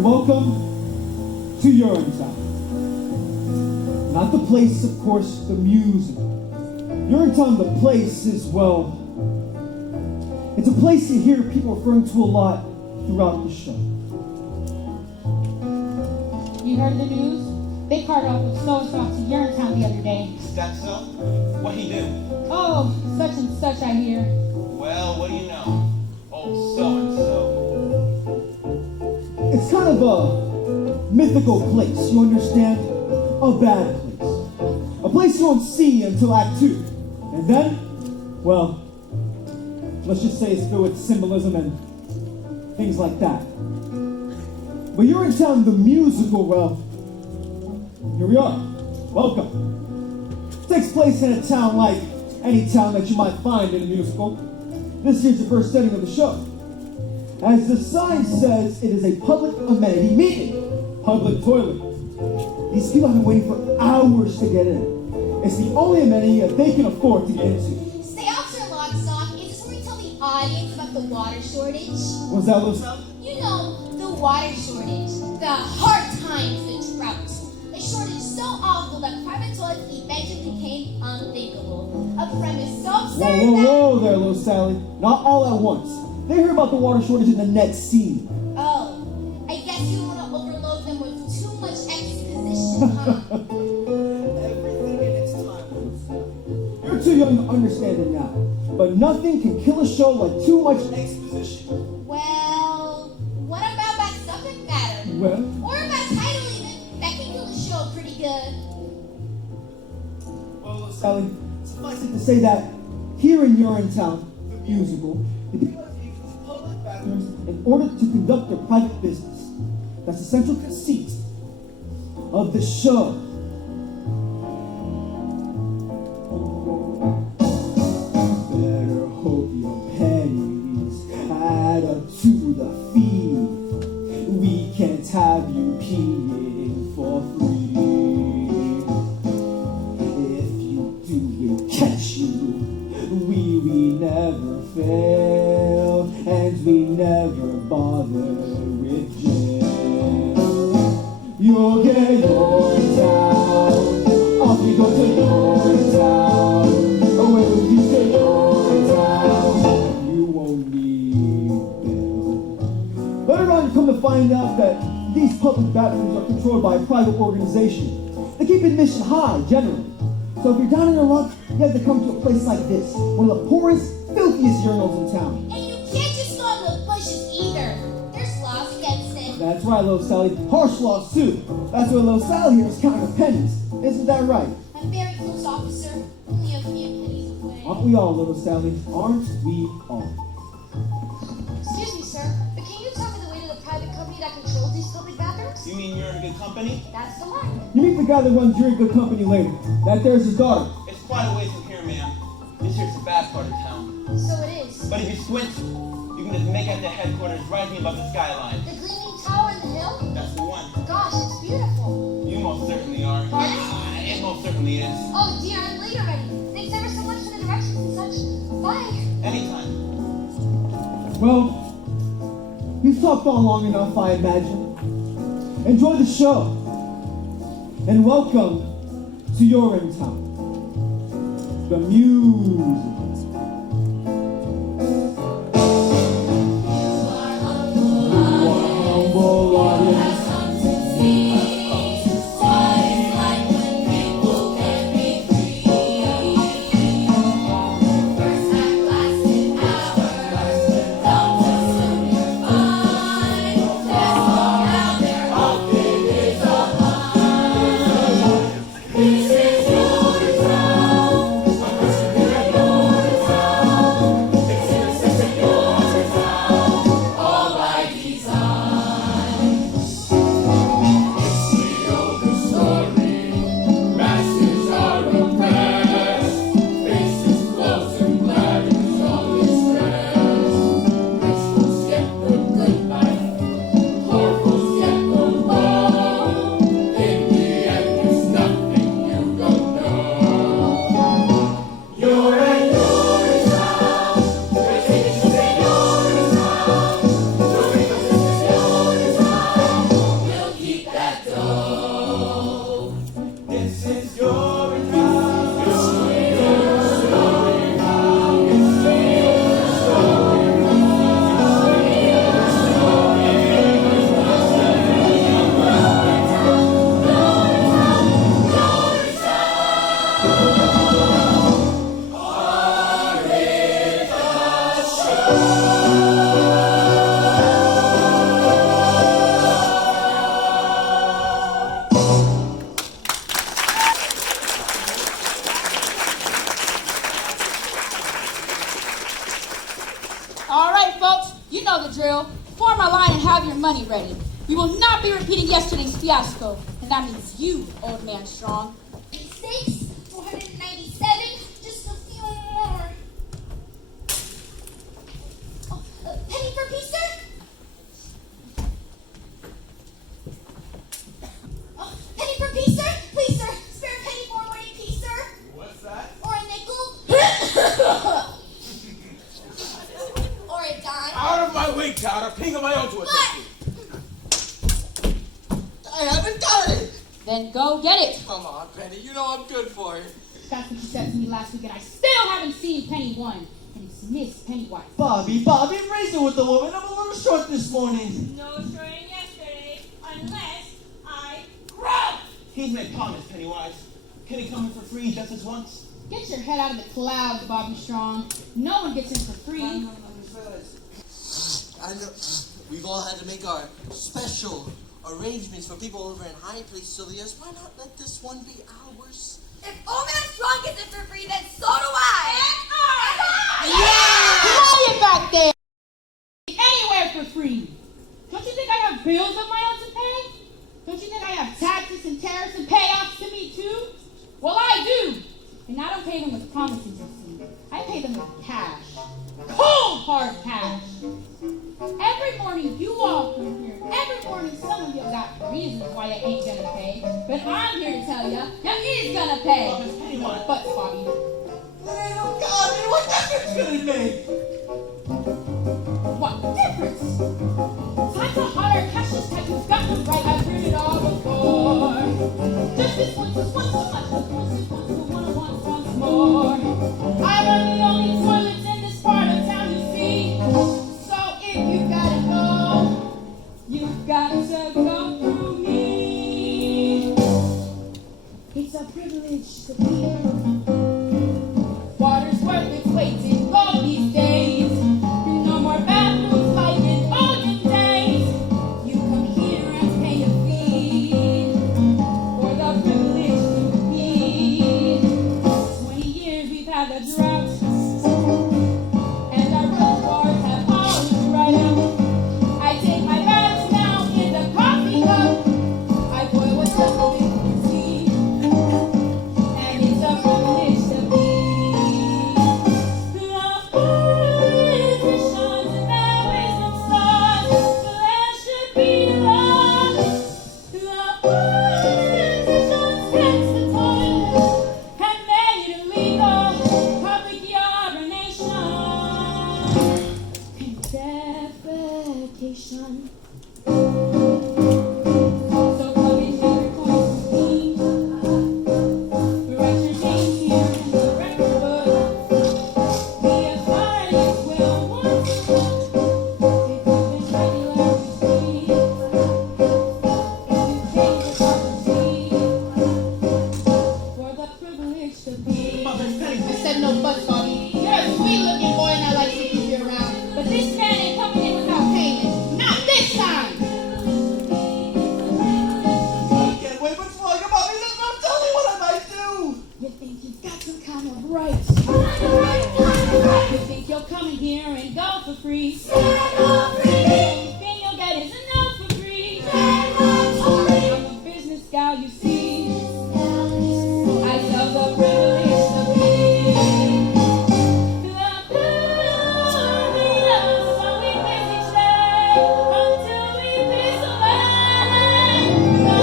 and welcome to Urinetown. Not the place, of course, the music. Urinetown, the place, is, well, it's a place you hear people referring to a lot throughout the show. You heard the news? They carted off with so-and-so to Urinetown the other day. Is that so? What he do? Oh, such and such, I hear. Well, what do you know? Oh, so-and-so. It's kind of a mythical place, you understand? A bad place. A place you won't see until Act 2. And then, well, let's just say it's filled with symbolism and things like that. But Urinetown, the musical, well, here we are. Welcome. It takes place in a town like any town that you might find in a musical. This here's the first setting of the show. As the sign says, it is a public amenity meeting. Public toilet. These people have been waiting for hours to get in. It's the only amenity that they can afford to get into. Stay off your long sock. Is this where we tell the audience about the water shortage? What's that, Liz? You know, the water shortage. The hard times, the drought. The shortage is so awful that private toilets eventually became unthinkable. A premise so absurd Whoa there, little Sally. Not all at once. They hear about the water shortage in the next scene. Oh, I guess you want to overload them with too much exposition, huh? Everything in its time. You're too young to understand it now. But nothing can kill a show like too much Exposition. Well, what about bad subject matter? Well, Or a bad title even? That can kill the show pretty good. little Sally, suffice it to say that here in Urinetown, the musical, the people have to use public bathrooms in order to conduct their private business. That's the central conceit of the show. Better hope your pennies add up to the fee. We can't have you peeing for free. If you do, we'll catch you. We never fail, and we never bother with jail. You'll get your town, off you go to your town. Away with you to your town. You won't need bail. Later on, you come to find out that these public bathrooms are controlled by a private organization. They keep admission high, generally. So if you're down in your luck, you have to come to a place like this, one of the poorest, filthiest urinals in town. And you can't just go in the bushes either. There's laws against it. That's right, little Sally. Harsh laws, too. That's why little Sally here is counting her pennies. Isn't that right? I'm very close, officer. Only a few pennies away. Aren't we all, little Sally? Aren't we all? Excuse me, sir, but can you tell me the way to the private company that controls these public bathrooms? You mean you're in good company? That's the one. You meet the guy that runs your good company later. That there's his daughter. It's quite a ways from here, ma'am. This here's the bad part of town. So it is. But if you squint, you can just make out the headquarters rising above the skyline. The gleaming tower in the hill? That's the one. Gosh, it's beautiful. You most certainly are. Pardon? It most certainly is. Oh dear, I'm late already. Thanks ever so much for the directions and such. Bye. Anytime. Well, we've talked on long enough, I imagine. Enjoy the show. And welcome to Urinetown. The music. Humble audience. not be repeating yesterday's fiasco. And that means you, old man Strong. Mistakes, 497, just a few more. Oh, penny for a piece, sir? Oh, penny for a piece, sir? Please, sir, spare a penny for a morning piece, sir. What's that? Or a nickel. Or a dime. Out of my way, child. I'm paying on my own to What? I haven't got it. Then go get it. Come on, Penny. You know I'm good for it. That's what you said to me last week, and I still haven't seen Penny 1. And it's Miss Pennywise. Bobby, raising with the woman. I'm a little short this morning. No shorting yesterday, unless I grow. He's made promise, Pennywise. Can he come in for free just this once? Get your head out of the clouds, Bobby Strong. No one gets in for free. I know we've all had to make our special arrangements for people over in high place, Sylvia's. Why not let this one be ours? If Old Man Strong gets it for free, then so do I. Quiet back there! Anywhere for free. Don't you think I have bills of my own to pay? Don't you think I have taxes and tariffs and payoffs to meet too? Well, I do. And I don't pay them with promises, you see. I pay them with cash. Cold hard cash. Every morning you all come here. Every morning some of you got reasons why you ain't gonna pay. But I'm here to tell you, you is gonna pay. Oh, Miss Pennywise. But, Bobby, Oh, God, what difference could it make? what difference? Times are harder, cash is tight, you've got them right, I've heard it all before. Just this once is once too much, but once is once, but one once more. I run the only toilets in this part of town, you see. So if you gotta go, you've got to go through me. It's a privilege to be here. Water's worth its weight in gold these days. No more bathrooms like in olden days. You come here and pay a fee for the privilege to be. 20 years we've had the drought, and our reservoirs have all dried out. I take my baths now in the coffee cup. I boil what's left of it for tea, and it's a privilege to be. The earth shines and there is no sun. The land should be lost. The politicians tax the toilet and made illegal public urination and defecation. So come in here, point to me. Write your name here in the record book. The authorities will want to know if you've been regularly free. If you pay the property for the privilege to be. Oh, Miss Pennywise. I said no buts, Bobby. You're a sweet looking boy and I like to keep you around. But this man ain't coming in without payment. Not this time! I can't wait much longer, Bobby. Tell me what I might do. You think you've got some kind of right. You think you'll come in here and go for free. The only thing you'll get is enough for free. I'm a business gal, you see. I sell the privilege to be. The privilege, so we face each day until we peace away. The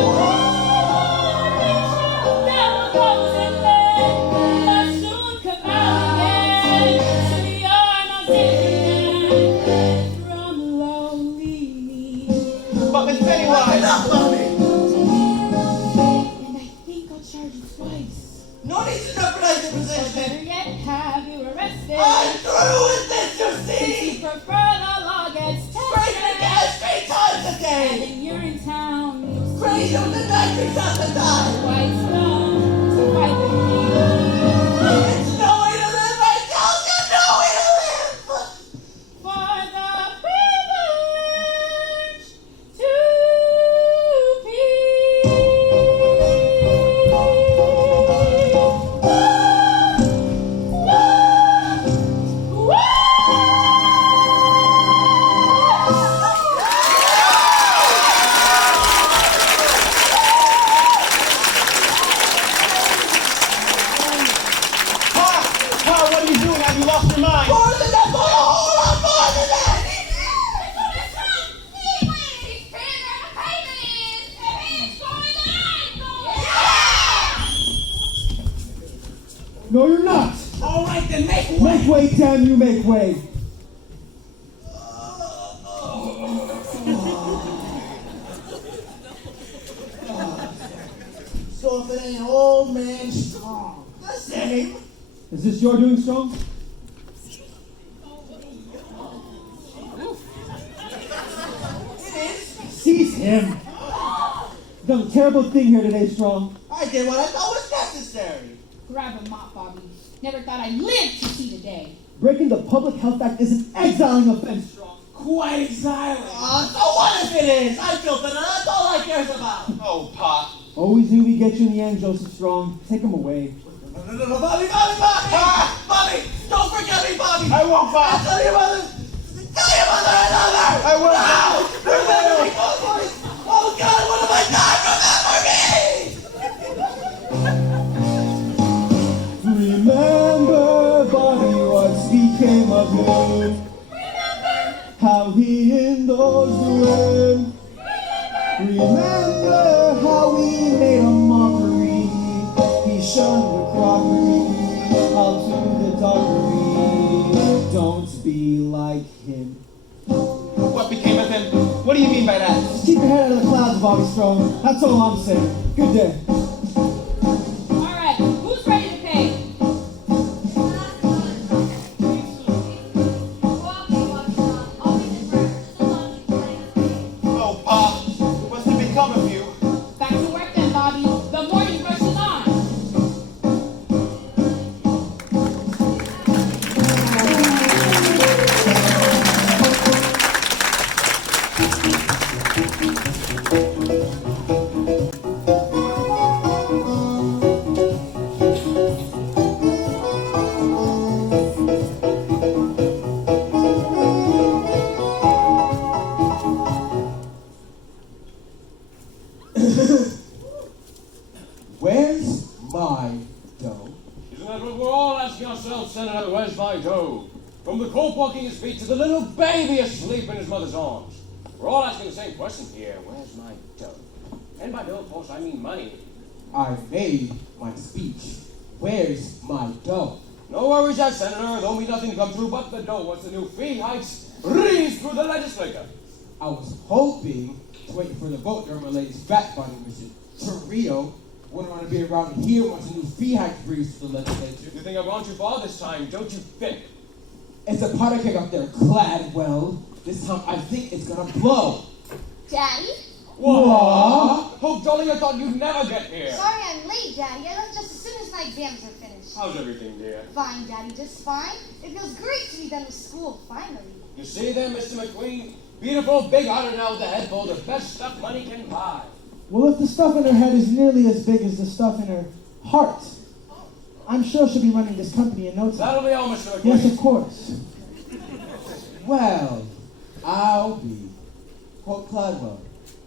privilege never goes in vain, but soon come out again. So you're not different from lowly me. But Miss Pennywise. Enough, Bobby. And I think I'll charge you twice. No need to jeopardize your Or position. better yet, have you arrested. I'm through with this, you Since see. you prefer the law gets Break the tested. gas 3 times a And day. in Urinetown, you'll Crazy see on the night you're not to die. white stone to wipe the key. It's no way to live. I told you, no way to live. For the privilege to be. No, you're not. All right, then make way. Make way, damn you, make way. So if it ain't old man strong, the same. Is this your doing, Strong? It is. Seize him. You've done a terrible thing here today, Strong. I did what I thought was necessary. Grab a mop, Bobby. Never thought I'd live to see the day. Breaking the Public Health Act is an exiling offense, Strong. Quite exciting. So what if it is? I built it, and that's all I cares about. Oh, Pop. Always knew we'd get you in the end, Joseph Strong. Take him away. No, Bobby! Ah! Bobby! Don't forget me, Bobby! I won't, Pop. Tell your mother! Tell your mother I love her! I will. No! Remember me, boys! Oh, God, what have I done? Remember me! Remember, Bobby, what became of him. How he indulged the whim. Remember how we made a mockery. He shunned the crockery, out to the doggery. Don't be like him. What became of him? What do you mean by that? Just keep your head out of the clouds, Bobby Strong. That's all I'm saying. Good day. All right, who's ready to pay? Oh, Pop. What's to become of you? Back to work then, Bobby. The morning rush is on. Where's my dough? Isn't that what we're all asking ourselves, Senator? Where's my dough? From the colt walking his feet to the little baby asleep in his mother's arms. We're all asking the same question here. Where's my dough? And by dough, of course, I mean money. I made my speech. Where's my dough? No worries there, Senator. There'll be nothing to come through but the dough once the new fee hikes breeze through the legislature. I was hoping to wait for the vote during my latest fact-finding mission. Torito wouldn't want to be around here once a new fee hike breeze through the legislature. You think I've gone too far this time, don't you think? It's a powder keg up there, clad well. This time I think it's gonna blow. Daddy? What? Oh, Jolly, I thought you'd never get here. Sorry I'm late, Daddy. I left just as soon as my exams are finished. How's everything, dear? Fine, Daddy, just fine. It feels great to be done with school, finally. You see there, Mr. McQueen? Beautiful, big-hearted now with a head full of the best stuff money can buy. Well, if the stuff in her head is nearly as big as the stuff in her heart, I'm sure she'll be running this company in no time. That'll be all, Mr. McQueen. Yes, of course. Well, I'll be Hope Cladwell,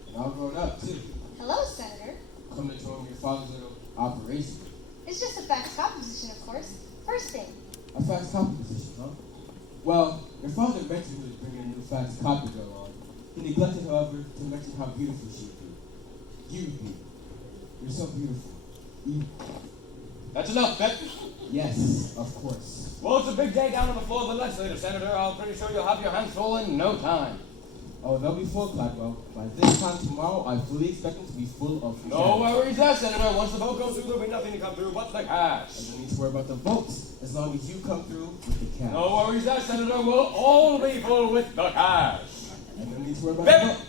and I'll grown up too. Hello, Senator. Coming to your father's little operation. It's just a fax composition, of course. First thing. A fax copy position, huh? Well, your father mentioned he was bringing a new fax copy girl on. He neglected, however, to mention how beautiful she'd be. You'd be. You're so beautiful. You. That's enough, Pep. Yes, of course. Well, it's a big day down on the floor of the legislature, Senator. I'm pretty sure you'll have your hands full in no time. Oh, they'll be full, Cladwell. By this time tomorrow, I fully expect them to be full of No cash. worries there, Senator. Once the vote goes through, there'll be nothing to come through but the I cash. don't need to worry about the votes, as long as you come through with the cash. No worries there, Senator. We'll all be full with the cash. I don't need to worry about Pip, the vote.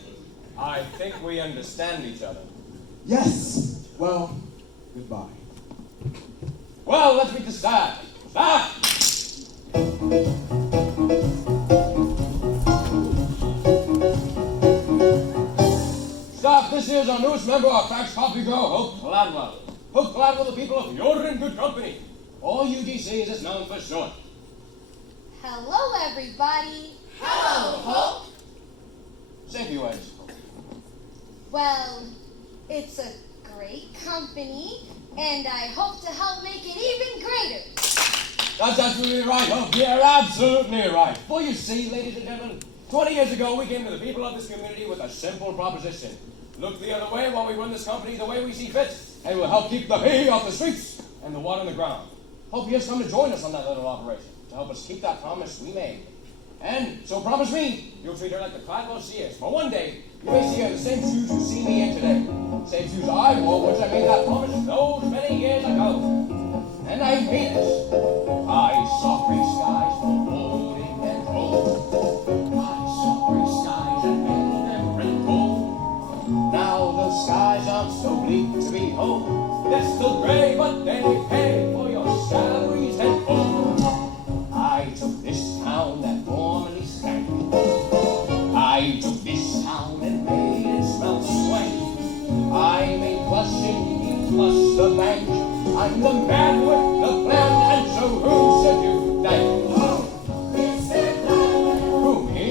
I think we understand each other. Yes! Well, goodbye. Well, let's meet the staff. Staff! Staff, this is our newest member, our fax copy girl, Hope Gladwell. Hope Gladwell, the people of You're in Good Company. All UGC is known for short. Hello, everybody. Hello, Hope. Say a few words. Well, it's a great company, and I hope to help make it even greater. That's absolutely right, Hope. You're absolutely right. Well, you see, ladies and gentlemen, 20 years ago, we came to the people of this community with a simple proposition. Look the other way while we run this company the way we see fit, and we'll help keep the hay off the streets and the water in the ground. Hope he has come to join us on that little operation, to help us keep that promise we made. And so promise me, you'll treat her like the Cladwell she is. For one day, you may see her in the same shoes you see me in today. Same shoes I wore, which I made that promise those many years ago. And I mean it. I saw gray skies floating and gold. I saw gray skies and made them red gold. Now those skies are so bleak to behold. They're still gray, but they pay for your salaries and gold. I took this town that formerly stank. I took this town and made it smell swank. I made blushing plus the bank. I'm the man with the plan, and so who should you thank? Who, me?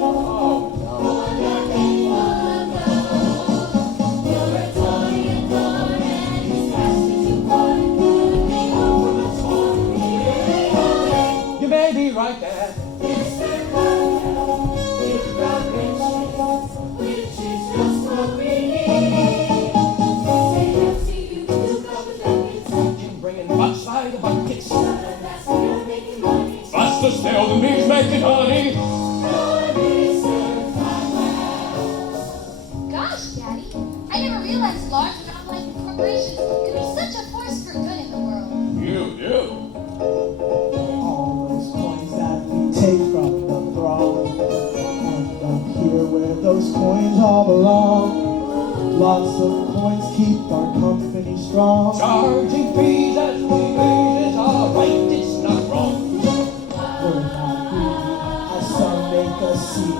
Oh, no. You may be right there. By the buckets. Faster still, the bees making honey. Gosh, Daddy, I never realized large monopolized corporations could be such a force for good in the world. You do. All those coins that we take from the throne end up here where those coins all belong. Lots of coins keep our company strong. Charging fees as we please is all right, it's not wrong. We're not greedy, as some make us seem.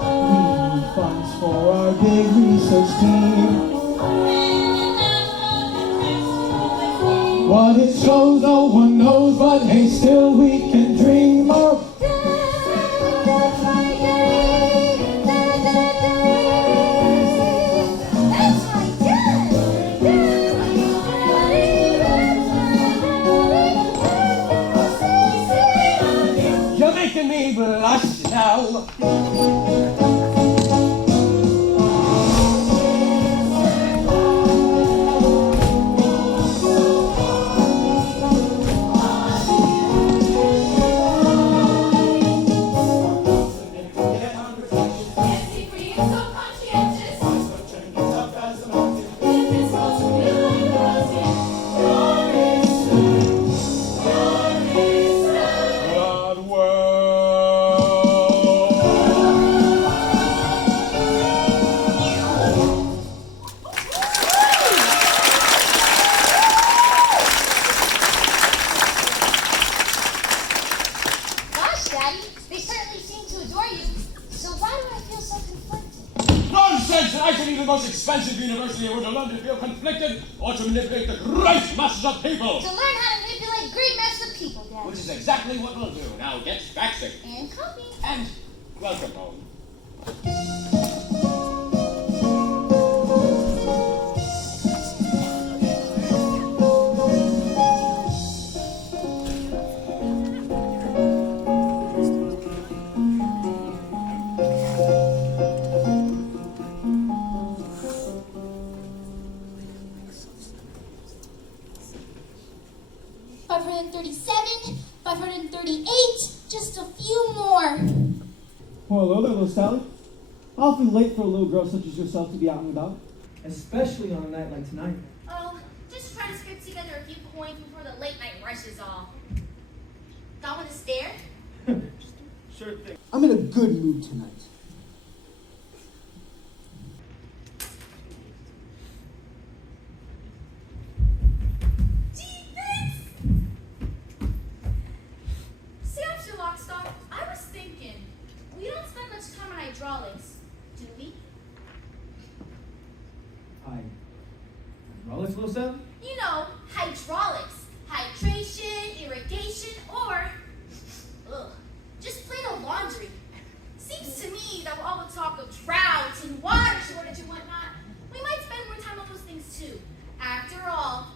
We need funds for our big research team. What it shows no one knows, but hey, still we can dream of. You're making me blush now. Expensive university would alone to feel conflicted or to manipulate the great masses of people. To learn how to manipulate great masses of people, Dad. Which is exactly what we'll do. Now get vaccinated. And coffee. And welcome home. 537, 538, just a few more. Well, hello there, little Sally. Awfully late for a little girl such as yourself to be out and about, especially on a night like tonight. Oh, just trying to scrape together a few coins before the late night rush is off. Got one to stare? Sure thing. I'm in a good mood tonight. Hydraulics, do we? Hydraulics, little Sally? You know, hydraulics, hydration, irrigation, or just plain old laundry. Seems to me that with all the talk of droughts and water shortage and whatnot, we might spend more time on those things too. After all,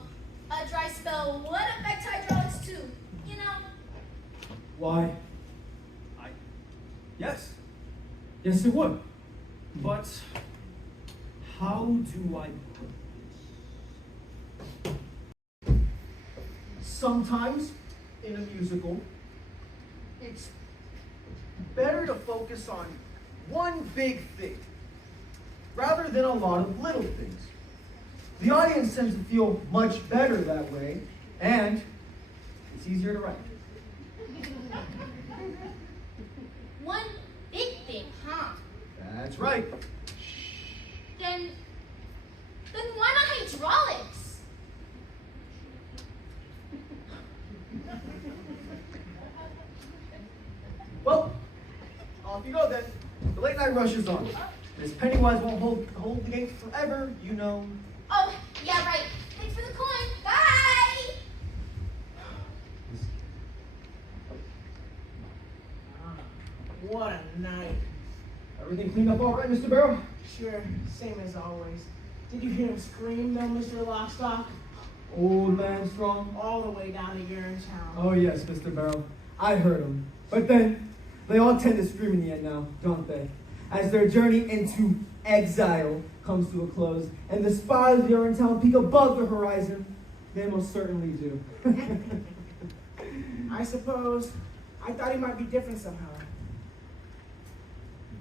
a dry spell would affect hydraulics too, you know? Why, yes. Yes, it would. But how do I put this? sometimes in a musical, it's better to focus on one big thing rather than a lot of little things. The audience tends to feel much better that way, and it's easier to write. One big thing, huh? That's right. Then why not hydraulics? Well, off you go then. The late night rush is on. Miss Pennywise won't hold the gates forever, you know. Oh, yeah, right. Thanks for the coin. Bye! What a night. Everything cleaned up all right, Mr. Barrow? Sure, same as always. Did you hear him scream though, Mr. Lockstock? Old man strong? All the way down to Urinetown. Oh yes, Mr. Barrow. I heard him. But then, they all tend to scream in the end now, don't they? As their journey into exile comes to a close, and the spires of Urinetown peak above the horizon, they most certainly do. I suppose. I thought he might be different somehow.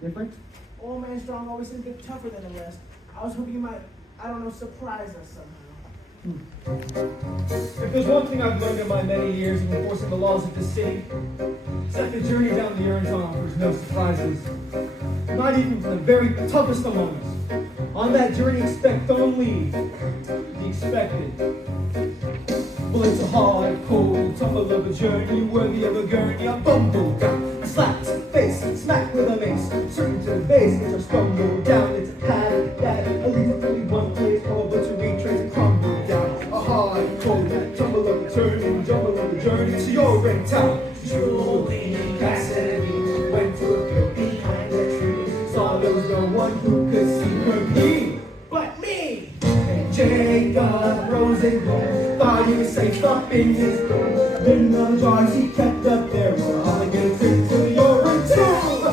Different? Old man Strong always seemed a bit tougher than the rest. I was hoping you might, I don't know, surprise us somehow. If there's one thing I've learned in my many years of enforcing the laws of this city, it's that the journey down the Urinetown offers no surprises. Not even for the very toughest among us. On that journey, expect only the expected. Well, it's a hard, cold, tumble of a journey worthy of a gurney. I bumbled down, slapped face, smacked with a mace, certain to the base, which I stumbled down. It's a path that leads to only one place, all but to retrace and crumble down. A hard, cold, tumble of a journey, jumble of a journey to Urinetown. Julie Cassidy went to a field behind a tree, saw there was no one who could see her me, but me. And Jacob Rosenblum thought he was safe up in his room. In the jars he kept up there were all against him to Urinetown.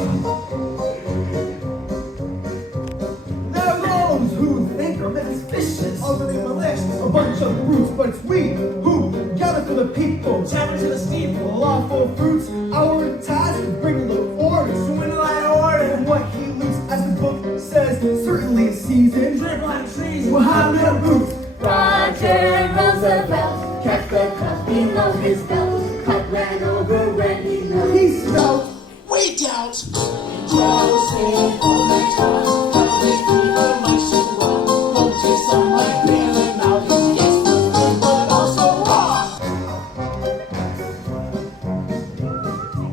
There are those who think are suspicious, utterly malicious, a bunch of brutes, but it's we who gather for the people, challenge to the steeple, lawful fruits. Our task is bring a little order, so in line order, and what he looks, as the book says, certainly is seasoned. Dribble and trees, we'll have no boots. Roger Roosevelt kept the cup below his belt. Cup ran over when he knelt. He smelled. We doubt. Joseph Urinetown, cut his feet for my sugar run. Won't taste some like beer and out. Yes, for free, but also raw.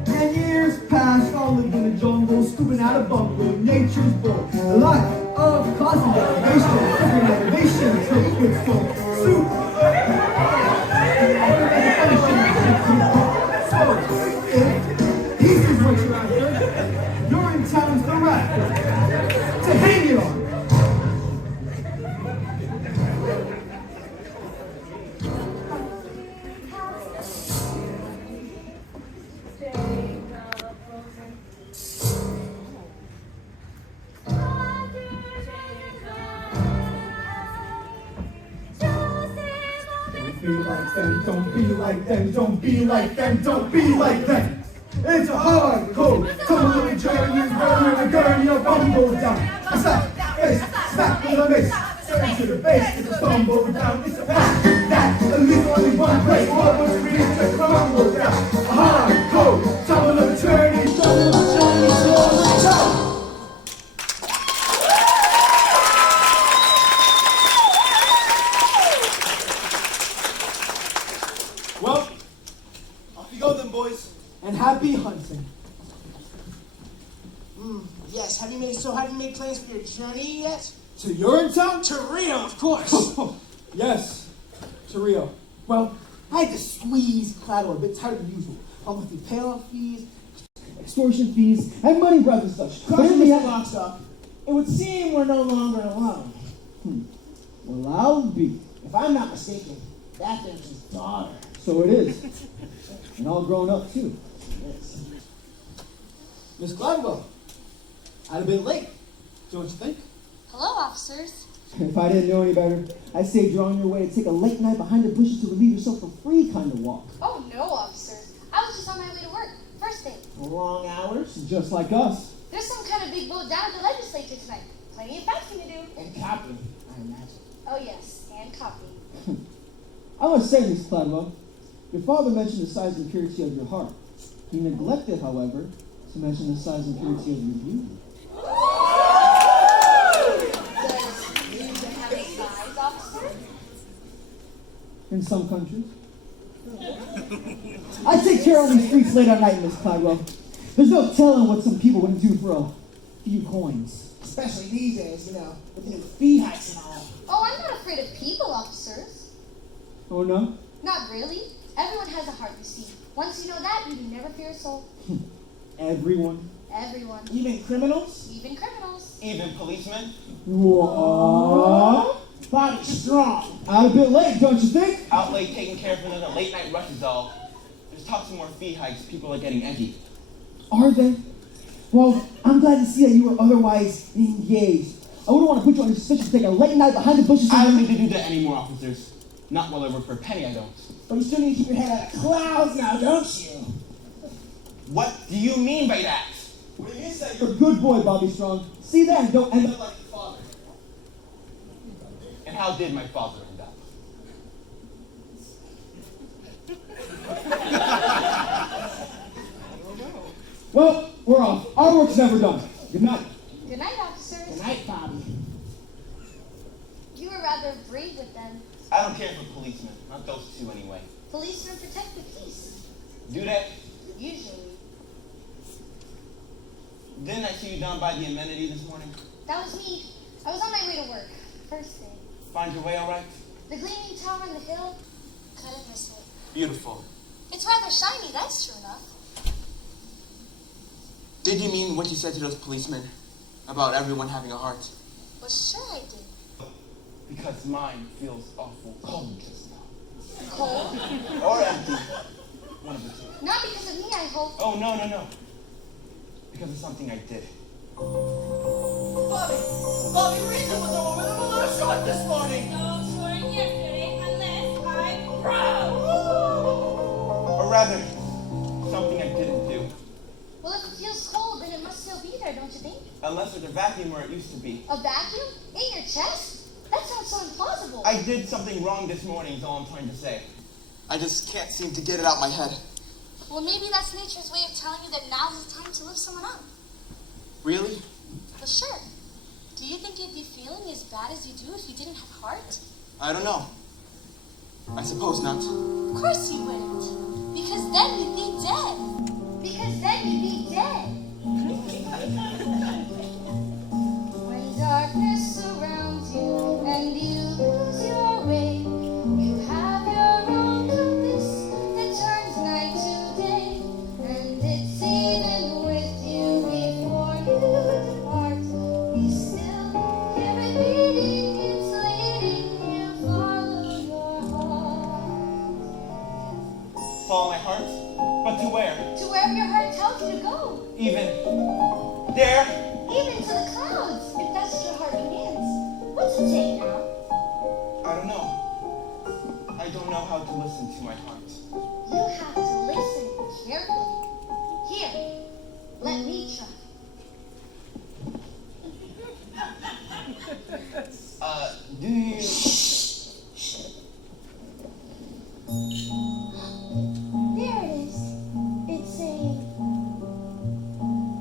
10 years passed, all lived in the jungle, scooping out a bungle, nature's bull. A life of constant deprivation, different innovations, her good folk. Soup. So, if peace is what you're after, Urinetown's the rafter to hang it on. Be like them, don't be like them, don't be like them, don't be like them. It's a hard code, tumbling journey, rolling a gurney, a bumble down. A slap, face, smack with a mace, turn to the base, it's a stumble down. It's a path that leads only one place, all but to reach the crumble down. A hard code, tumbling journey, rolling a journey, rolling down. Well, off you go then, boys. And happy hunting. Yes, have you made plans for your journey yet? To Urinetown? To Rio, of course. Yes, to Rio. Well, I had to squeeze Clado a bit tighter than usual. Monthly payoff fees, extortion fees, and money grabs and such. Question, Mr. Lockstock. It would seem we're no longer alone. Well, I'll be. If I'm not mistaken, that there's his daughter. So it is. And all grown up, too. Yes. Miss Gladwell, I'd have been late, don't you think? Hello, officers. If I didn't know any better, I'd say you're on your way to take a late night behind the bushes to relieve yourself for free kind of walk. Oh, no, officer. I was just on my way to work. First thing. Long hours. Just like us. There's some kind of big vote down at the legislature tonight. Plenty of faxing to do. And copy, I imagine. Oh, yes, and copy. I must say, Miss Cladwell, your father mentioned the size and purity of your heart. He neglected, however, to mention the size and purity of your beauty. Does you have a size, officer? In some countries. I take care on these streets late at night, Miss Cladwell. There's no telling what some people would do for a few coins. Especially these days, you know, with the new fee hikes and all. Oh, I'm not afraid of people, officers. Oh, no? Not really. Everyone has a heart, you see. Once you know that, you can never fear a soul. Everyone? Everyone. Even criminals? Even criminals. Even policemen? What? Bobby, strong. Out a bit late, don't you think? Out late taking care of another late night rush is all. There's talk some more fee hikes. People are getting edgy. Are they? Well, I'm glad to see that you were otherwise engaged. I wouldn't want to put you on suspicion to take a late night behind the bushes. I don't need to do that anymore, officers. Not while I work for a penny, I don't. But you still need to keep your head out of clouds now, don't you? What do you mean by that? What do you say? You're a good boy, Bobby Strong. See that and don't end up like your father. And how did my father end up? Well, we're off. Our work's never done. Good night. Good night, officers. Good night, Bobby. You were rather brave with them. I don't care for policemen. Not those two anyway. Policemen protect the peace. Do they? Usually. Didn't I see you down by the amenity this morning? That was me. I was on my way to work. First thing. Find your way all right? The gleaming tower on the hill. Couldn't miss it. Beautiful. It's rather shiny, that's true enough. Did you mean what you said to those policemen about everyone having a heart? Well, sure I did. Because mine feels awful cold just now. Cold? Or empty. One of the two. Not because of me, I hope. Oh, no. Because of something I did. Bobby, Rita was over with a little short this morning. No shorting yesterday unless I froze. Or rather, something I didn't do. Well, if it feels cold, then it must still be there, don't you think? Unless there's a vacuum where it used to be. A vacuum? In your chest? That sounds so implausible. I did something wrong this morning is all I'm trying to say. I just can't seem to get it out my head. Well, maybe that's nature's way of telling you that now's the time to lift someone up. Really? Well, sure. Do you think you'd be feeling as bad as you do if you didn't have heart? I don't know. I suppose not. Of course you wouldn't. Because then you'd be dead. Because then you'd be dead. When darkness surrounds you and you lose your way, you have your own compass that turns night to day, and it's even with you before you depart. You still hear it beating, it's leading you, follow your heart. Follow my heart? But to where? To wherever your heart tells you to go. Even there? Even to the clouds, if that's what your heart commands. What's it say now? I don't know. I don't know how to listen to my heart. You have to listen carefully. Here, let me try. Do you... There it is. It's saying,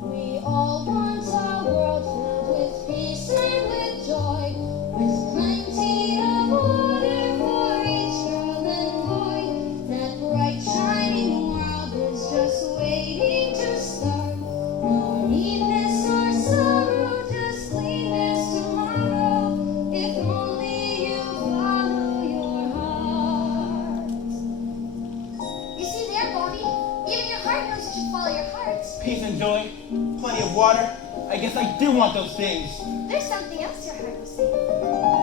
we all want our world filled with peace and with joy, with plenty of water for each girl and boy. That bright shining world is just waiting to start. No needness or sorrow, just cleanness tomorrow. If only you follow your heart. You see there, Bobby? Even your heart knows you should follow your heart. Peace and joy, plenty of water. I guess I do want those things. There's something else your heart was saying.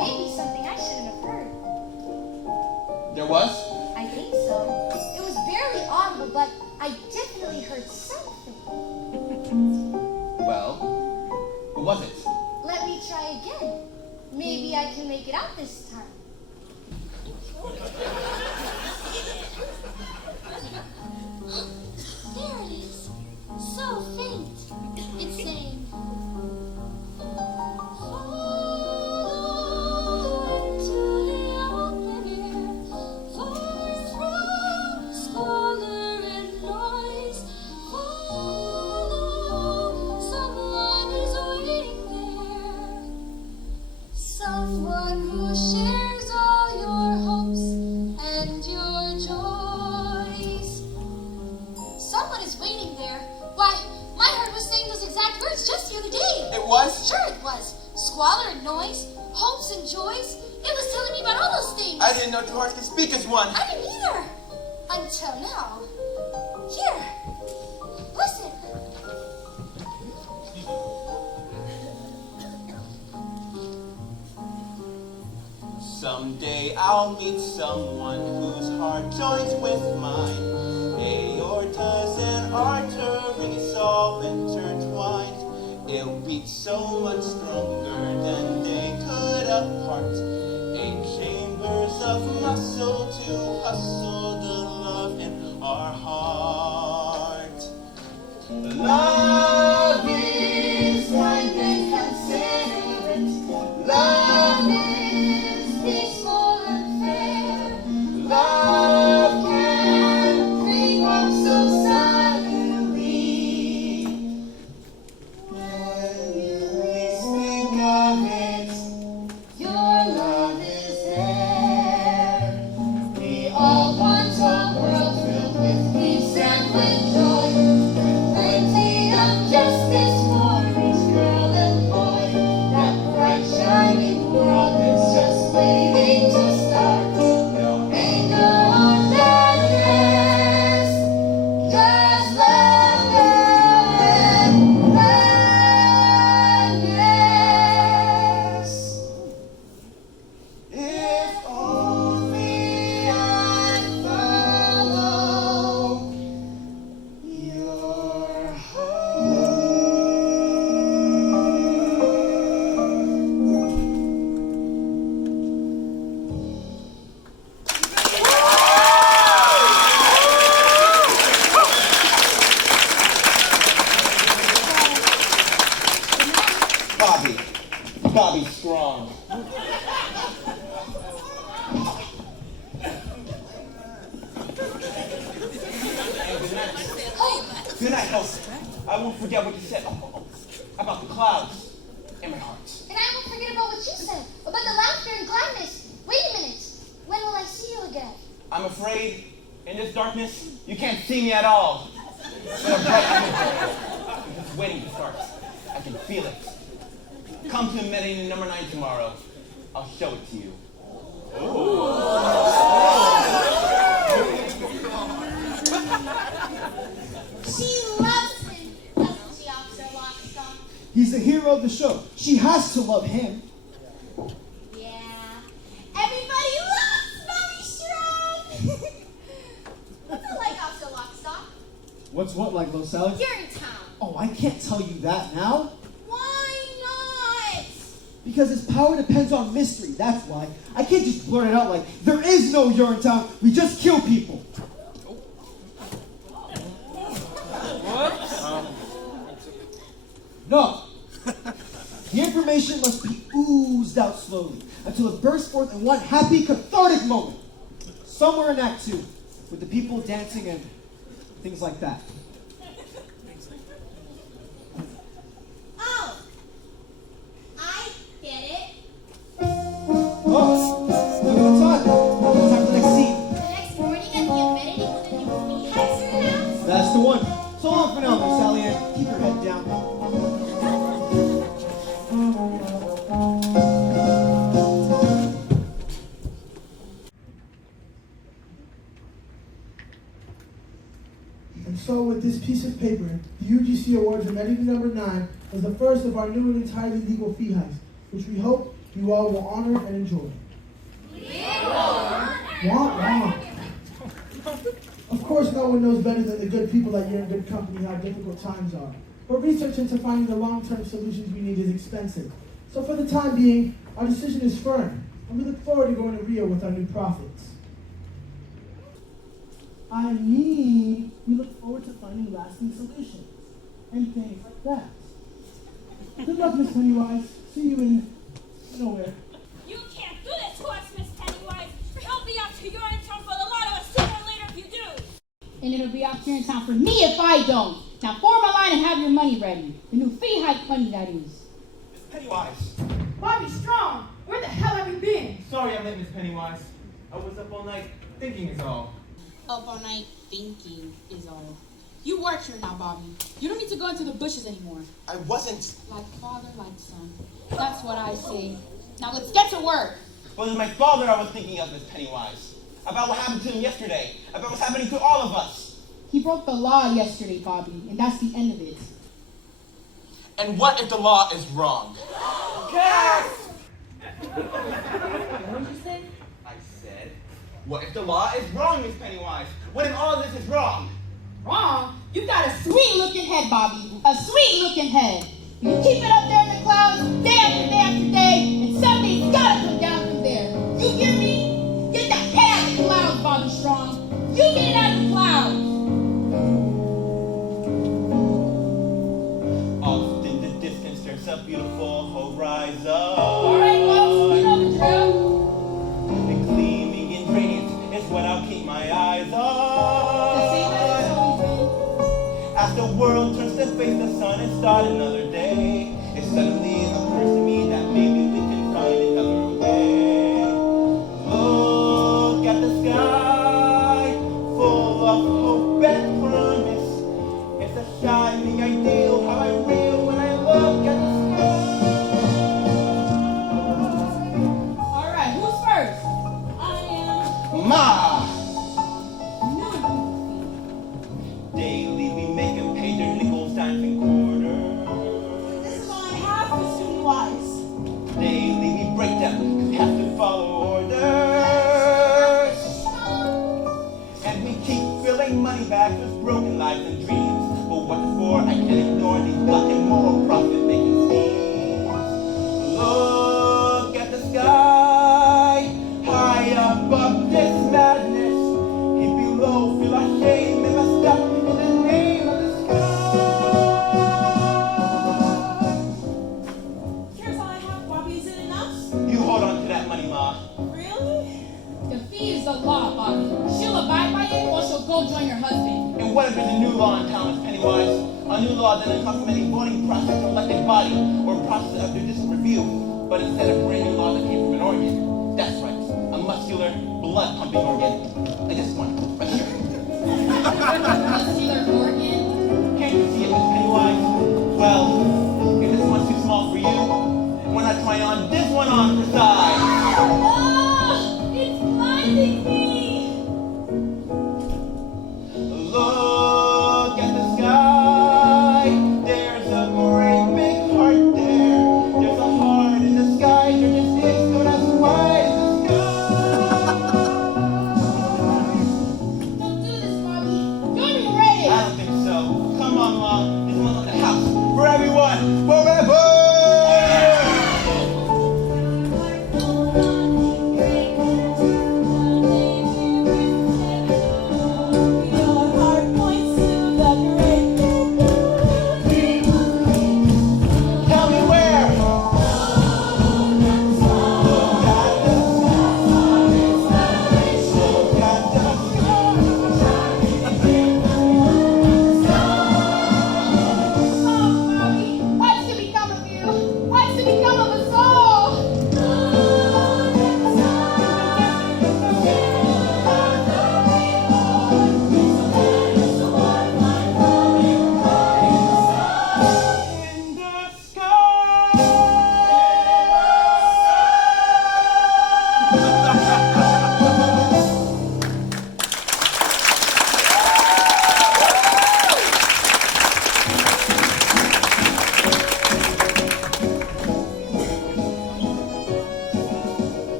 Maybe something I shouldn't have heard. There was? I think so. It was barely audible, but I definitely heard something. Well, what was it? Let me try again. Maybe I I can make it out this time. There it is. So faint. It's saying, "Fall into the open air, far from squalor and noise. Follow, someone is waiting there. Someone who shares all your hopes and your joys." Someone is waiting there. Why, my heart was saying those exact words just the other day. It was? Sure it was. Squalor and noise, hopes and joys. It was telling me about all those things. I didn't know two hearts could speak as one. I didn't either. Until now. Here. Listen. Someday I'll meet someone whose heart joins with mine. Aortas and arteries all intertwined. It'll beat so much stronger than they could apart. 8 chambers of muscle to hustle the love in our heart. Love is kind and considerate. Love is peaceful and fair. Love can creep up so suddenly. When you least think of it, Your love is there. We all want a world filled with peace and with joy, with plenty of justice for each girl and boy. That bright shining world is just waiting to start. No anger or sadness, just love and gladness. if only I follow your heart. Bobby Strong. Good night, host. I won't forget what you said about the clouds in my heart. And I won't forget about what you said, about the laughter and gladness. Wait a minute. When will I see you again? I'm afraid in this darkness you can't see me at all. But I'm bright energy. I'm just waiting to start. I can feel it. Come to meeting number 9 tomorrow. I'll show it to you. She loves him, doesn't she, Officer Lockstock? He's the hero of the show. She has to love him. Yeah. Everybody loves Mommy Shred! What's it like, Officer Lockstock? What's what like, Little Sally? Urinetown. Oh, I can't tell you that now. Why not? Because his power depends on mystery, that's why. I can't just blurt it out like, there is no Urinetown, we just kill people. No. The information must be oozed out slowly until it bursts forth in one happy, cathartic moment. Somewhere in Act 2, with the people dancing and things like that. Oh, I get it. Oh, look at the time. Time for the next scene. The next morning at the amenity when the new beehives are announced. That's the one. So long for now, Miss Sally, and keep your head down. And so with this piece of paper, the UGC Awards Amenity number 9 was the first of our new and entirely legal fee hikes, which we hope you all will honor and enjoy. Wah. Of course, no one knows better than the good people that you're in good company how difficult times are. But research into finding the long-term solutions we need is expensive. So for the time being, Our decision is firm, and we look forward to going to Rio with our new prophets. I mean, we look forward to finding lasting solutions and things like that. Good luck, Miss Pennywise. See you in nowhere. You can't do this to us, Miss Pennywise. It'll be up to Urinetown for the lot of us sooner or later if you do. And it'll be out here in town for me if I don't. Now form a line and have your money ready. The new fee hike money, that is. Miss Pennywise. Bobby Strong, where the hell have you been? Sorry I'm late, Miss Pennywise. I was up all night thinking is all. Up all night thinking is all. You work here now, Bobby. You don't need to go into the bushes anymore. I wasn't. Like father, like son. That's what I say. Now let's get to work. Well, it was my father I was thinking of, Miss Pennywise. About what happened to him yesterday. About what's happening to all of us. He broke the law yesterday, Bobby, and that's the end of it. And what if the law is wrong? Yes! What did you say? I said, what if the law is wrong, Miss Pennywise? What if all of this is wrong? Wrong? You got a sweet-looking head, Bobby. A sweet-looking head. You keep it up there in the clouds, day after day after day, and someday it's gotta come down from there. You hear me? Get that head out of the clouds, Bobby Strong. You get it out of the clouds. Off in the distance, there's a beautiful horizon. All right, folks, you know the drill. And gleaming in radiance is what I'll keep my eyes on. The same as it's always been. As the world turns to face the sun and start another day, it suddenly occurs to me that maybe we can find another way. Look at the sky, full of hope and promise. It's a shining ideal, how I reel when I look at the sky. All right, who's first? I am. Ma! No, Daily we make them pay their nickels, dimes, and quarters. This is all I have, Mr. Wise. Daily we break them, 'cause we have to follow orders. And we keep filling money bags with broken lives and dreams. But what for? I can't ignore these black and moral profit-making schemes. Look at the sky, high above this madness. Here below, feel our shame and messed up in the name of the sky. Here's all I have, Bobby. Is it enough? You hold on to that money, Ma. Really? the fee is the law, Bobby. She'll abide by it or she'll go join her husband. And what if there's a new law in town, Miss Pennywise? A new law that doesn't custom any voting process or elected body or process of judicial review, but instead a brand new law that came from an organ. That's right, a muscular, blood-pumping organ. Like this one, right here. Muscular organ. Can't you see it, Miss Pennywise? Well, if this one's too small for you, why not try on this one on for size? Oh, it's blinding me. Look at the sky. There's a great big heart there. There's a heart in the sky. There just is, so that's why.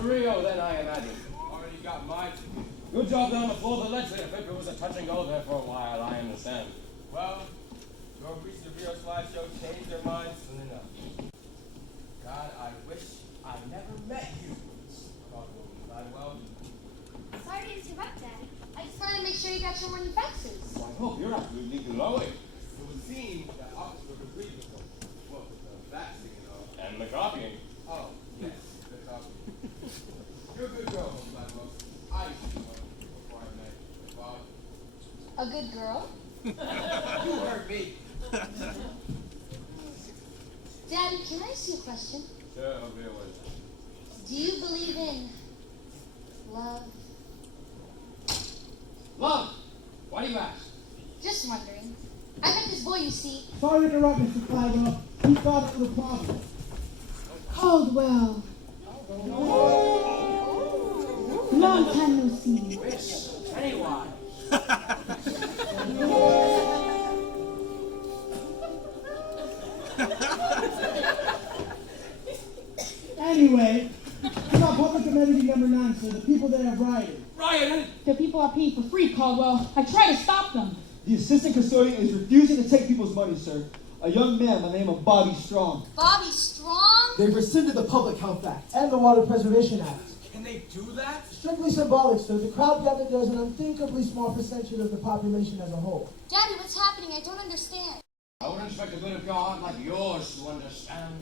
to Rio, then, I imagine. Already got my ticket. Good job down the floor of the legislative. If it was a touch and go there for a while, I understand. Well, your recent Rio slideshow changed their minds soon enough. God, I wish I never met you. Gladwell. Sorry to interrupt, Daddy. I just wanted to make sure you got your morning faxes. Well, I hope you're absolutely glowing. It would seem that Oxford agreed with them. Well, with the vaccine and all. And the copying. Oh, yes, the copying. You're a good girl, Gladwell. I used to be one before I met your father. A good girl? You heard me. Daddy, can I ask you a question? Sure, I'll be away. Do you believe in love? Love! Why do you ask? Just wondering. I met this boy, you see. Sorry to interrupt, Mr. Clyde. We thought it was a problem. Caldwell. Long time no see. Miss Pennywise. Anyway, it's about public amenity number 9, sir. The people that have rioted. Rioted? The people are paying for free, Caldwell. I try to stop them. The assistant custodian is refusing to take people's money, sir. A young man by the name of Bobby Strong. Bobby Strong? They've rescinded the Public Health Act and the Water Preservation Act. Can they do that? Strictly symbolic, sir. The crowd gathered there is an unthinkably small percentage of the population as a whole. Daddy, what's happening? I don't understand. I would expect a bit of your heart like yours to understand.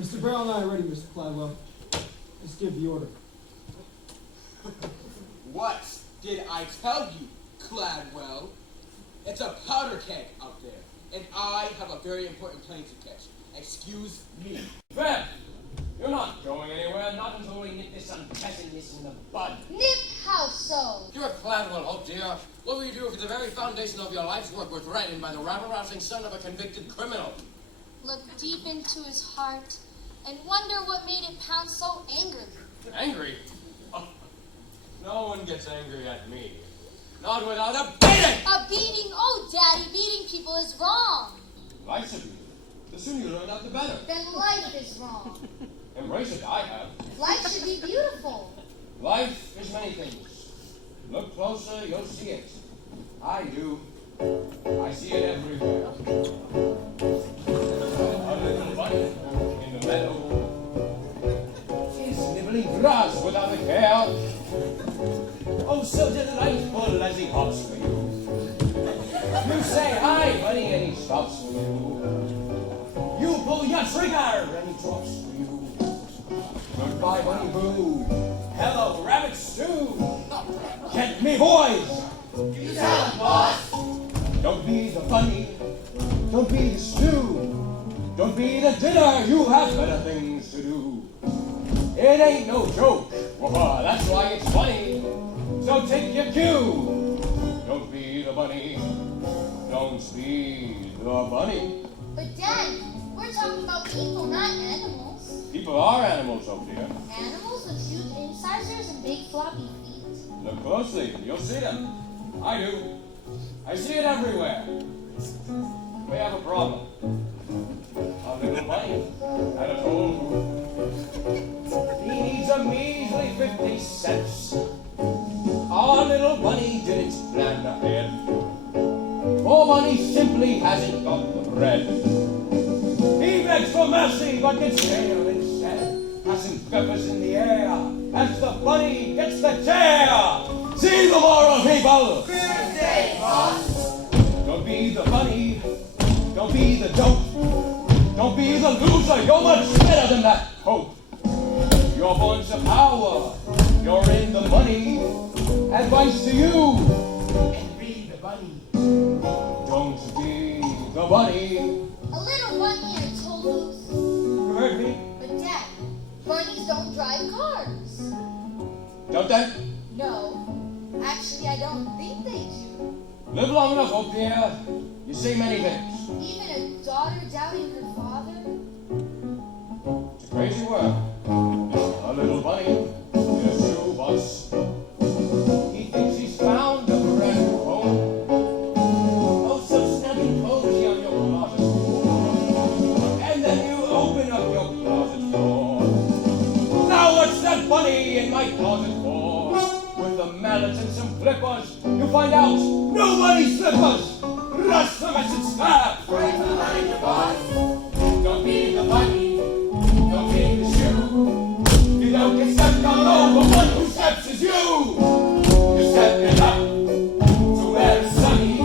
Mr. Barrell and I are ready, Mr. Cladwell. Let's give the order. What did I tell you, Gladwell? It's a powder keg out there, and I have a very important plane to catch. Excuse me. Fred, you're not going anywhere, not until we nip this unpleasantness in the bud. Nip, how so? You're a Gladwell, oh dear. What will you do if the very foundation of your life's work was threatened by the rabble-rousing son of a convicted criminal? Look deep into his heart and wonder what made it pound so angrily. Angry? Oh, no one gets angry at me. Not without a beating! A beating? Oh, Daddy, beating people is wrong. Life's a beating. The sooner you learn that, the better. Then life is wrong. Embrace it, I have. Life should be beautiful. Life is many things. Look closer, you'll see it. I do. I see it everywhere. A little bunny in the meadow. She's nibbling grass without a care. Oh, so delightful as he hops for you. You say hi, buddy, and he stops for you. You pull your trigger, and he drops for you. Goodbye, bunny boo. Hello, rabbit stew. Get me, boys. You tell him, boss. Don't be the bunny. Don't be the stew. Don't be the dinner. You have better things to do. It ain't no joke. Well, that's why it's funny. So take your cue. Don't be the bunny. Don't be the bunny. But Daddy, we're talking about people, not animals. People are animals, oh dear. Animals with huge incisors and big floppy feet. Look closely. You'll see them. I do. I see it everywhere. We have a problem. A little bunny at a toll booth. He needs a measly 50 cents. Our little bunny didn't plan ahead. Poor bunny simply hasn't got the bread. He begs for mercy, but gets jail instead. Passing peppers in the air as the bunny gets the chair. See the moral, people! Birthday, boss. Don't be the bunny. Don't be the dope. Don't be the loser. You're much better than that hope. You're born to power. You're in the money. Advice to you. And be the bunny. Don't be the bunny. A little bunny in a toll booth. You heard me. But Dad, bunnies don't drive cars. Don't they? No, actually I don't think they do. Live long enough, oh dear. You see many things. Even a daughter doubting her father? It's a crazy world. A little bunny in a shoebox. He thinks he's found a brand new home. Oh, so snug and cozy on your closet floor. And then you open up your closet door. Now flippers, you'll find out nobody's slippers. Rush the message snap. Break the line, your boss. Don't be the bunny. Don't be the shoe. You don't get stepped all over, one who steps is you. You're stepping up to where it's sunny.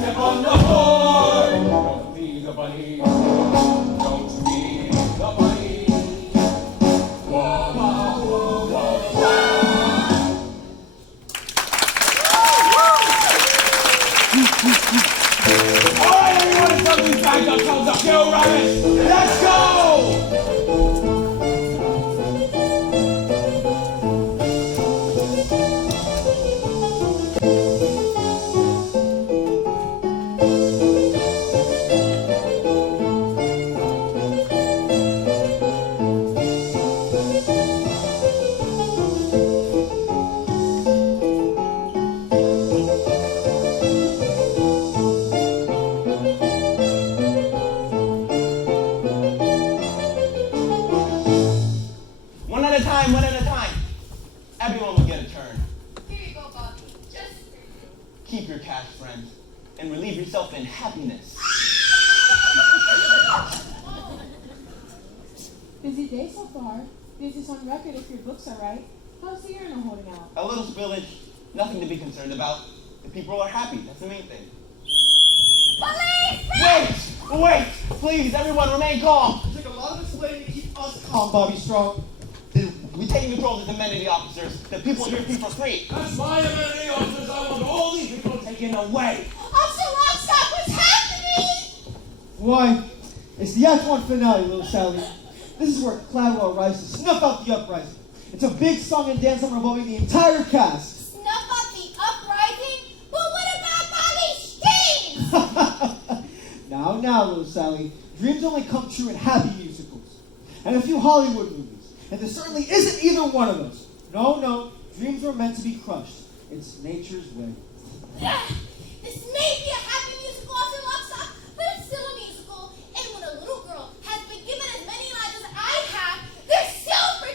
Step on the board. Don't be the bunny. Don't be the bunny. Whoa, whoa, whoa, whoa, whoa. All right, everyone, it's time to back ourselves up. Yo, Rabbit, let's go! One at a time. Everyone will get a turn. Here you go, Bobby. Just for you. Keep your cash, friend, and relieve yourself in happiness. Busy day so far. Business on record if your books are right. How's the urinal holding out? A little spillage, nothing to be concerned about. The people are happy, that's the main thing. Police! Wait! Please, everyone, remain calm. It took a lot of explaining to keep us calm, Bobby Strong. We taking control as amenity officers. The people here pee for free. That's my amenity officers. I want all these people taken away. Officer Longstop, what's happening? Why, it's the Act 1 finale, little Sally. This is where Cladwell rises to snuff out the uprising. It's a big song and dance number involving the entire cast. Snuff out the uprising? But what about Bobby's dreams? Now, little Sally. Dreams only come true in happy musicals. And a few Hollywood movies. And there certainly isn't either one of those. No, dreams were meant to be crushed. It's nature's way. This may be a happy musical, Officer Longstop, but it's still a musical. And when a little girl has been given as many lines as I have, they're still for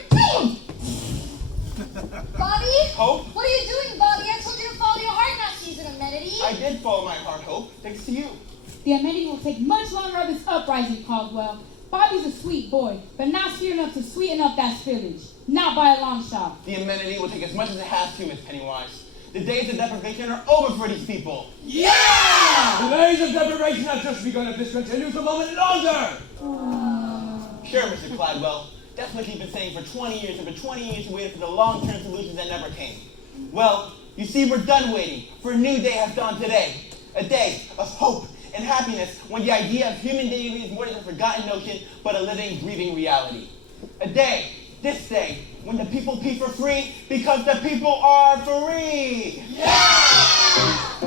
Bobby? Hope? What are you doing, Bobby? I told you to follow your heart, not seize an amenity. I did follow my heart, Hope, thanks to you. The amenity will take much longer of this uprising, Caldwell. Bobby's a sweet boy, but not sweet enough to sweeten up that spillage. Not by a long shot. The amenity will take as much as it has to, Miss Pennywise. The days of deprivation are over for these people. Yeah! The days of deprivation have just begun if this continues a moment longer. Sure, Mr. Cladwell. That's what you've been saying for 20 years, and for 20 years you waited for the long-term solutions that never came. Well, you see, we're done waiting, for a new day has dawned today. A day of hope and happiness, when the idea of human dignity is more than a forgotten notion, but a living, breathing reality. A day, this day, when the people pee for free because the people are free! Yeah!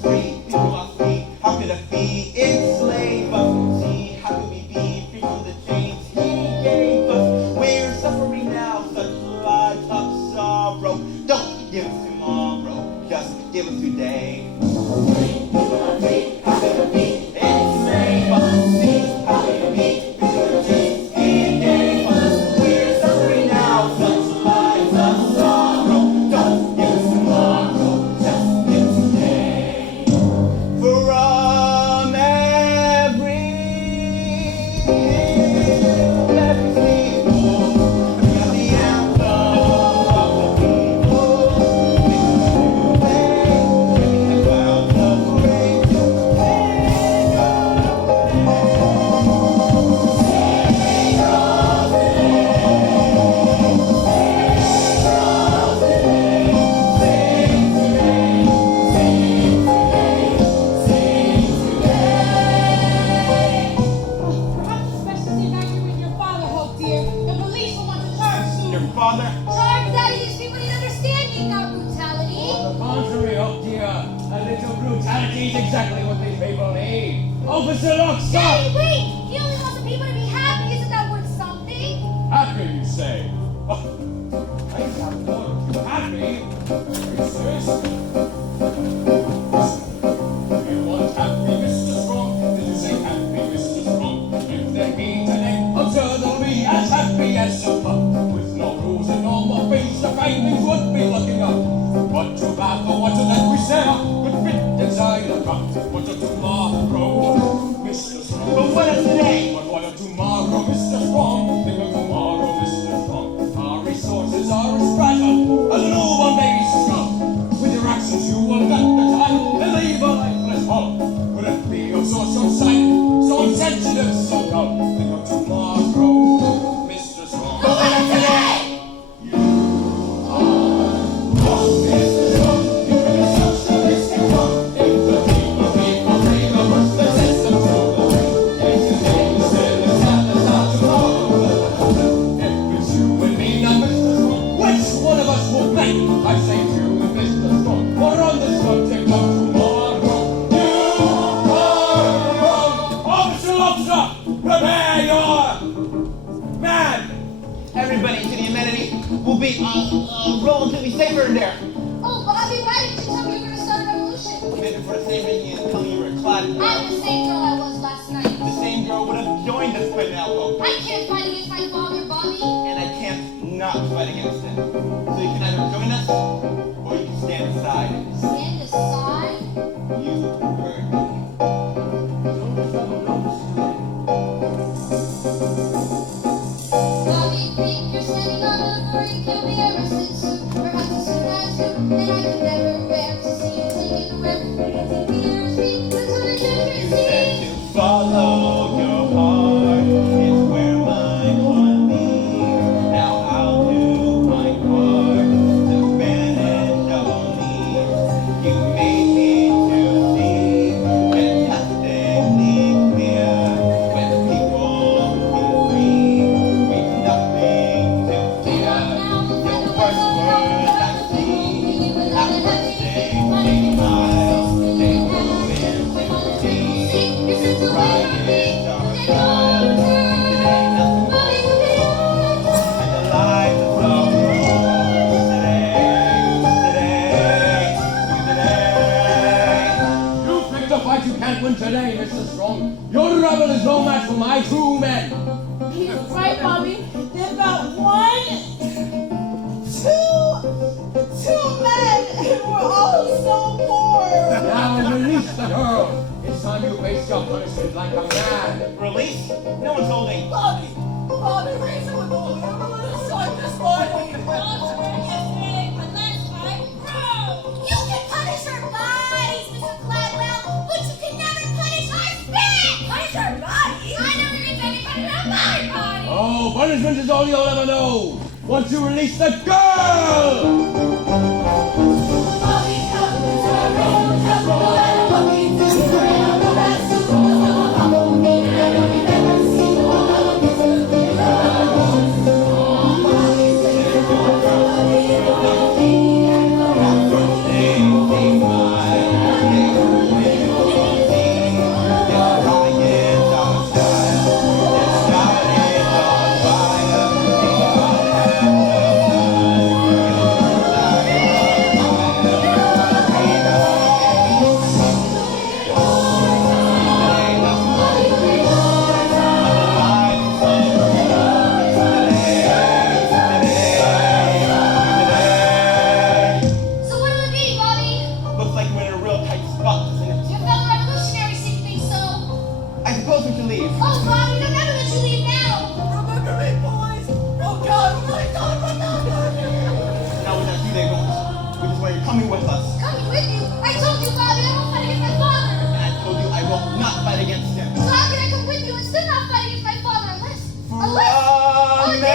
Free, people are free. How could a fee enslave us? See, how could we be free from the chains he gave us? We're suffering now, such lives of sorrow. Don't give us tomorrow, just give us today. People are free. How could a bee Enslave us, see, how could we be free from the chains he gave us? We're suffering now, such lives of sorrow. Don't give us tomorrow. Relatively safer in there. Oh, Bobby, why didn't you tell me you were going to start a revolution? Maybe for the same reason you telling you were a clod. I'm the same girl I was last night. The same girl would have joined us by now, though. I can't fight against my father, Bobby. And I can't not fight against him. So you can either join us, or you can stand aside. Stand aside? You heard me. Bobby, think you're standing on the brink. You'll be arrested soon, perhaps as soon as you. And I could never bear to see you taken away. Take me or speak, that's what I You never said see. to follow your heart is where mine would lead. Now I'll do my part to manage all needs. You made me to see fantastically clear. When people feel free, we've nothing to fear. Your first word I see, after saying 8 miles, they move into sea. Right in our time, it ain't nothing but and the lives of our today. You picked a fight you can't win today, Mr. Strong. Your rebel is no match for my true men. He's right, Bobby. There's about two men, and we're all so poor. Now release the girl. It's time you face your punishment like a man. Release? No one's holding. Bobby, reason with all the rulers like this morning. Yesterday, but last time, You can punish our bodies, Mr. Gladwell, but you can never punish our spirit! Punish our bodies? I never did anybody on my body! Oh, punishment is all you'll ever know. Once you release the girl! So what'll it be, Bobby? Looks like we're in a real tight spot, doesn't it? Your fellow revolutionaries seem to think so. I suppose we should leave. Oh, Bobby, they'll never let you leave now! Remember me, boys? Oh, God, oh, my God, oh, my God. Now we're not they won't. Which is why you're coming with us. Coming with you? I told you, Bobby, I won't fight against my father! And I told you I will not fight against him. So how can I come with you and still not fight against my father unless... Oh, dear God, Bobby,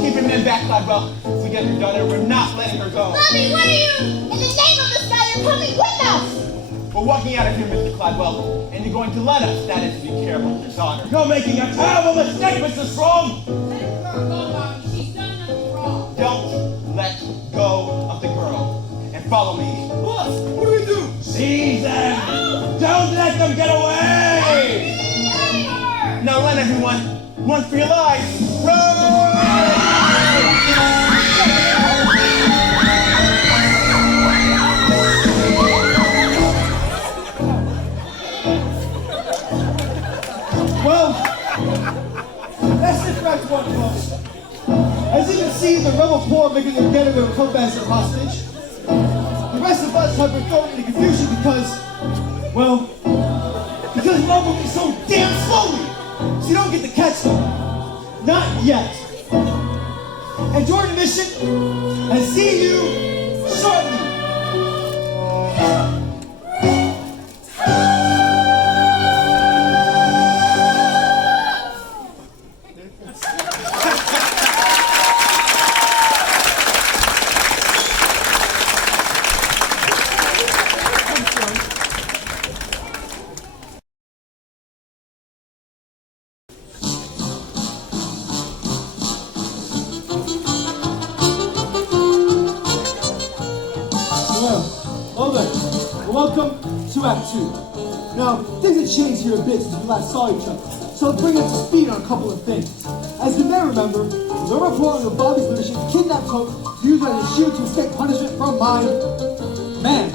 keep your men back, Gladwell. If we get your daughter, we're not letting her go. Bobby, what are you? In the name of the sky, you're coming with us! We're walking out of here, Mr. Gladwell, and you're going to let us. That is, to be careful with your daughter. You're making a terrible mistake, Mr. Strong. let her go, Bobby. She's done nothing wrong. Don't let go of the girl. And follow me. Boss, what do we do? Seize them. Don't let them get away. Now run, everyone. Run for your lives. Run! Well, that's it for Act 1, folks. As you can see, the rebel poor making their getaway come back as a hostage. The rest of us have been thrown into confusion because love moving so damn slowly, so you don't get to catch them. Not yet. Enjoy the mission, and see you shortly. have too. Now, things have changed here a bit since we last saw each other, so I'll bring up to speed on a couple of things. As you may remember, the report under Bobby's leadership kidnapped Hope to use her as a shield to escape punishment from my man.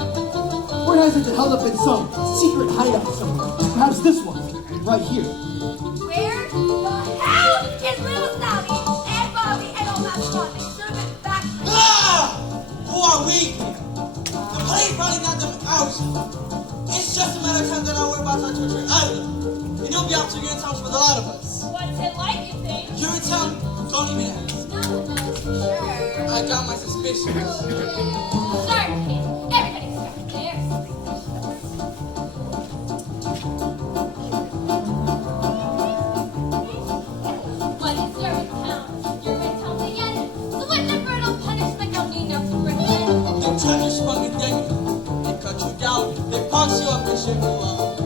Word has it held up in some secret hideout somewhere. Perhaps this one, right here. Where the hell is little Sally and Bobby and all that fun? They should have been back. Ah! Who are we? The police probably got them out. It's just a matter of time that we're about to torture out of them. And you'll be out to Urinetown for the lot of us. What's it like, you think? Urinetown? Don't even ask. Sure. I got my suspicions. Sorry, kid. Everybody's got theirs. What is Urinetown? Urinetown again. So what's the brutal punishment you'll need now to return? They turn your sprung and gang you. They cut you down. They box you up and ship you out.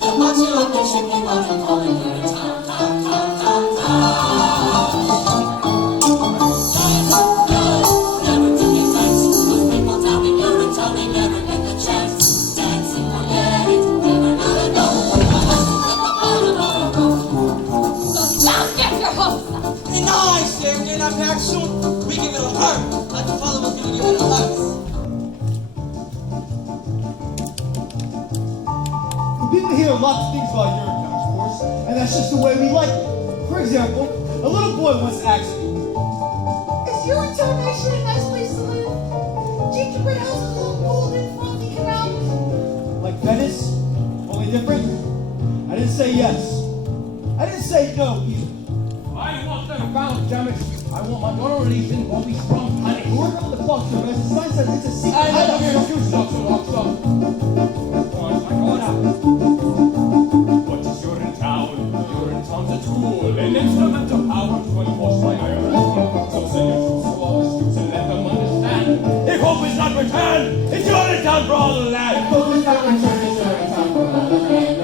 They box you up and ship you out and call it Urinetown. Town, town, town, town. Never took it nice. Those people down in Urinetown, they never get the chance. Dancing, forget it. Never gonna go. So don't get your hopes up. And I say, if they're not back soon, we give it a hurt. Like the father was gonna give it a hurt. People hear lots of things about Urinetown, of course, and that's just the way we like it. For example, a little boy once asked me, Is Urinetown actually a nice place to live? Gingerbread houses, little golden frothy canals. like Venice, only different? I didn't say yes. I didn't say no either. I want them found, damn it. I want my daughter released in Bobby Sprung honey. We're on the clock, sir, but as the sign says, it's a secret. I love your excuses, officer. Go on, my daughter. What is Urinetown? Urinetown's a tool, an instrument of power to enforce my iron. So send your troops to all the streets and let them understand. If hope is not returned, it's Urinetown for all the land. Hope is not returned, it's Urinetown for all the land.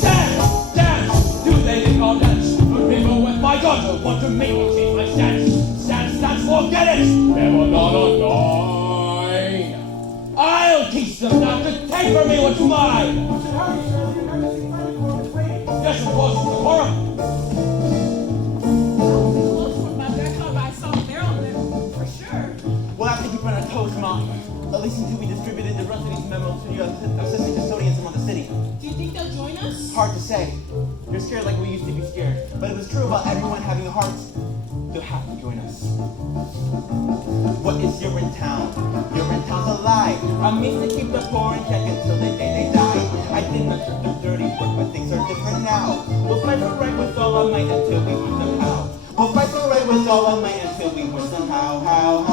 Dance, dance, do they think I'll dance? But people with my daughter want to make me change my stance. Stance, forget it! Never, no. I'll teach them not to take from me what's mine! Yes, of course, the horror! We'll have to keep on our toes, Mom. At least until we distributed the rest of these memos to the assistant custodians around the city. Do you think they'll join us? Hard to say. You're scared like we used to be scared. But it was true about everyone having hearts. You'll have to join us. What is Urinetown? Urinetown's a lie. A means to keep the poor in check until the day they die. I did not do the dirty work, but things are different now. We'll fight for right with all our might until we win somehow. We'll fight for right with all our might until we win somehow. How.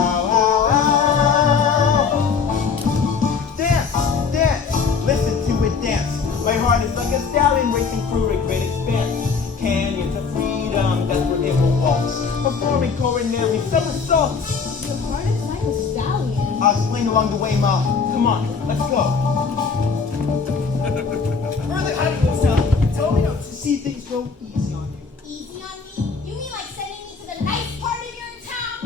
Dance, listen to it dance. My heart is like a stallion racing through a great expanse. Canyons of freedom, that's where it will waltz. Performing coronary somersaults. Your heart is like a stallion. I'll explain along the way, Ma. Come on, let's go. Further, how do you sound? Tell me not to see things go easy on you. Easy on me? You mean like sending me to the nice part of your town?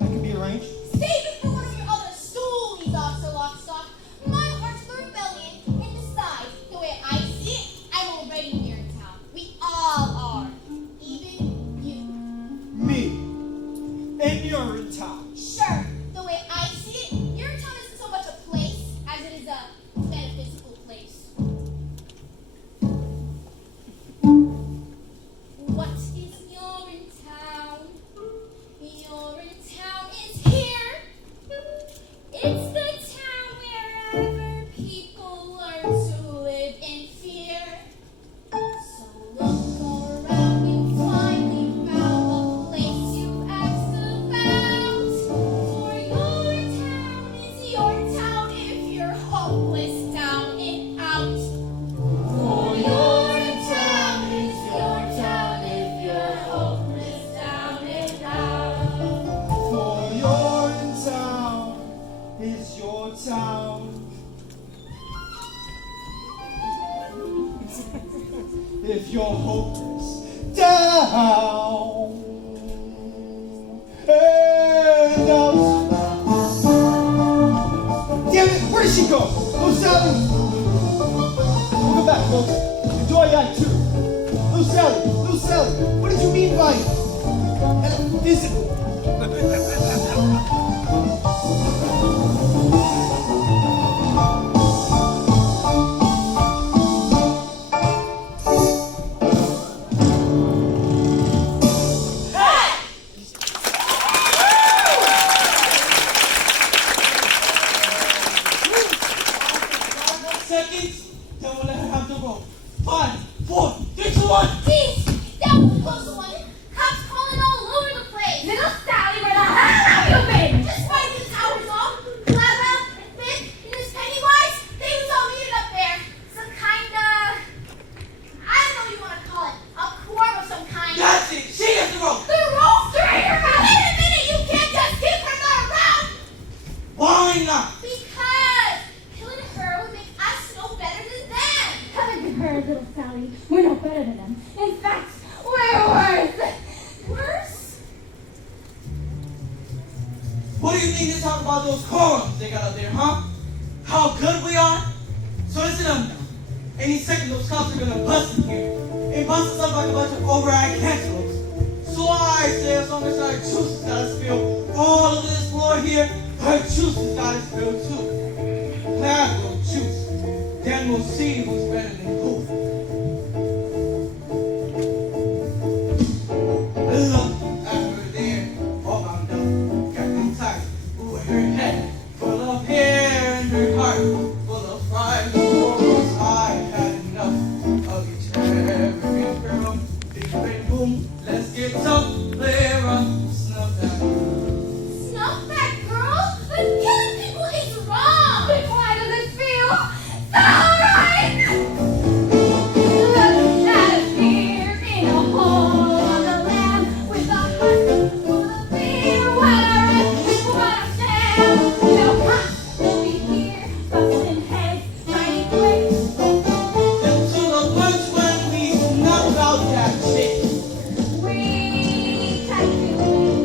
That can be arranged. Save it for one of your other stoolies, Officer Lockstock. My heart's for rebellion, and besides, the way I see it, I'm already here in town. We all are. Even you. Me. And you're in town. Sure, the way I see it, your town isn't so much a place as it is a metaphysical place. What is your in town? Your in town is here. It's the town wherever people learn to live in fear. So look around, you finally found the place you asked about. For your town is your town if you're hopeless down and out. For your town is your town if you're hopeless down and out. For you're in town is your town. If you're hopeless down and out. Sally! Welcome back, folks. Enjoy Act 2. Lou Sally, what did you mean by physical? Seconds, then we'll let her have the rope. 5, 4, 3, 2, 1. Jeez, that was a close one. Cops calling all over the place. Little Sally, where the hell have you been? Just fighting these towers off. Clara and Vic and this Pennywise, they was all meeting up there. Some kind of, I don't know what you want to call it, a quorum of some kind. That's it. She has the rope. The rope straighter. Wait a minute, you can't just keep her not around. Why not? Because killing her would make us no better than them. Haven't you heard, little Sally? We're no better than them. In fact, we're worse. Worse? What do you think they talk about those quorums they got up there, huh? How good we are? So listen up now. Any second those cops are gonna bust in here. And bust us up like a bunch of over-eyed cantaloupes. So I say as long as our juices gotta spill all of this floor here, her juices gotta spill too. Glad we'll juice. Then we'll see who's better than who. Look at her there, all bound up, got them tight. Ooh, her head full of hair and her heart full of pride. Cause I had enough of each and every girl. Big bang boom, let's get some flare up, snuff that. Snuff that girl? But killing people is wrong. Then why does it feel so right? Look at us here in a hole on the land with a heart full of fear. What a risk, what a sham. No cops will be here, busting heads, trying to quit. Them to the punch when we snuff out that shit. We tried to,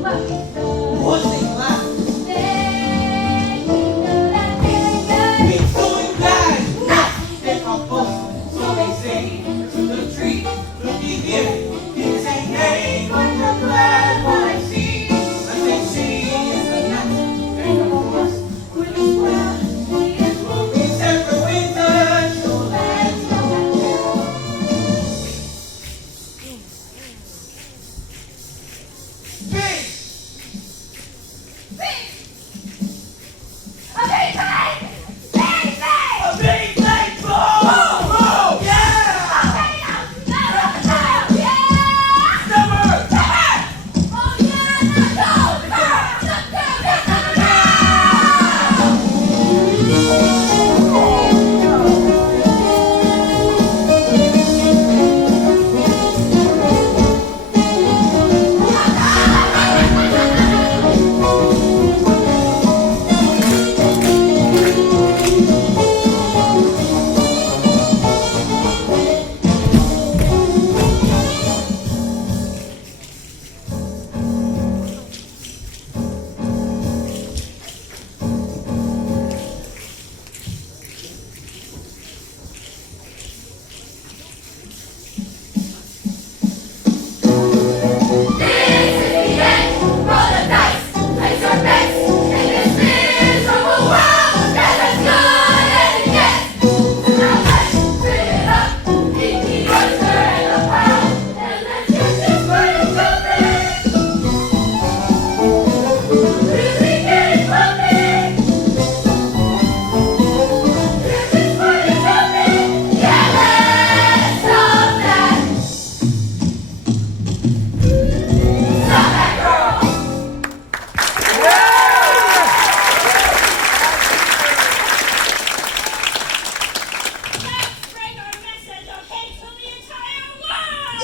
but we stood. What's it laughing? Then we knew that feeling good. We doing bad. Now they come close, so they say to the tree. Looky here, this ain't made but I'm glad what I see. I think she is the nut, and of course, With this world, she is we'll be separate winter. So let's go. Bitch! a big bang! Bang, bang! A big black ball! Yeah! Summer!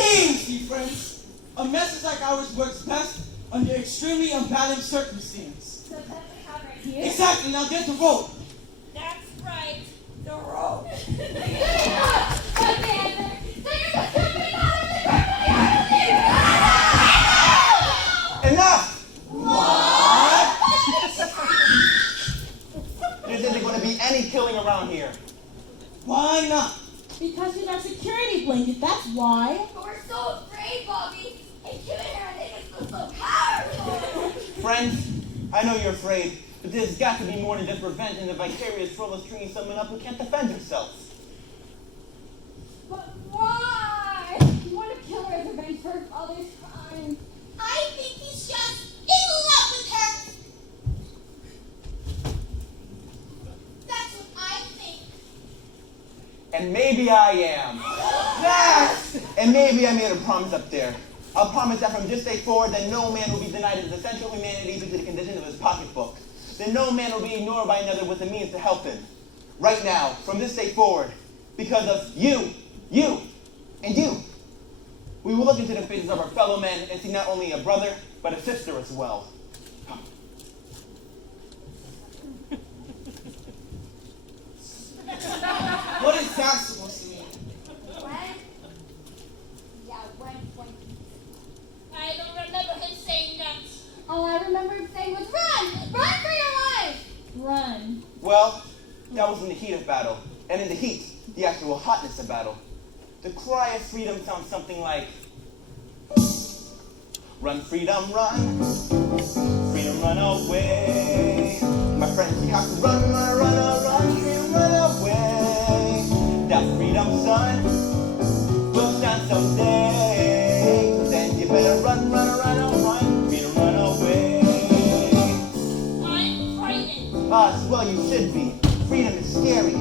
Easy, friends. A message like ours works best under extremely unbalanced circumstance. The perfect hub right here. Exactly, now get the rope. That's right, the rope. Enough! What? There isn't going to be any killing around here. Why not? Because he's our security blanket, that's why. But we're so afraid, Bobby. And killing her make us feel so powerful. Friends, I know you're afraid, but there's got to be more than just revenge and the vicarious thrill of stringing someone up who can't defend herself. But why? You want to kill her as revenge for her father's crime. I think he's just in love with her. That's what I think. And maybe I am. Yes! And maybe I made a promise up there. A promise that from this day forward that no man will be denied his essential humanity due to the condition of his pocketbook. That no man will be ignored by another with the means to help him. Right now, from this day forward, because of you, and you, we will look into the faces of our fellow men and see not only a brother, but a sister as well. What is that supposed to mean? When? Yeah, when? I don't remember him saying that. All I remember him saying was, run! Run for your life! Run. Well, that was in the heat of battle. And in the heat, the actual hotness of battle. The cry of freedom sounds something like, run, freedom, run. Freedom, run away. My friends, we have to run, freedom, run away. That freedom, son, will stand someday. So then you better run, freedom, run away. I'm frightened. Well, you should be. Freedom is scary.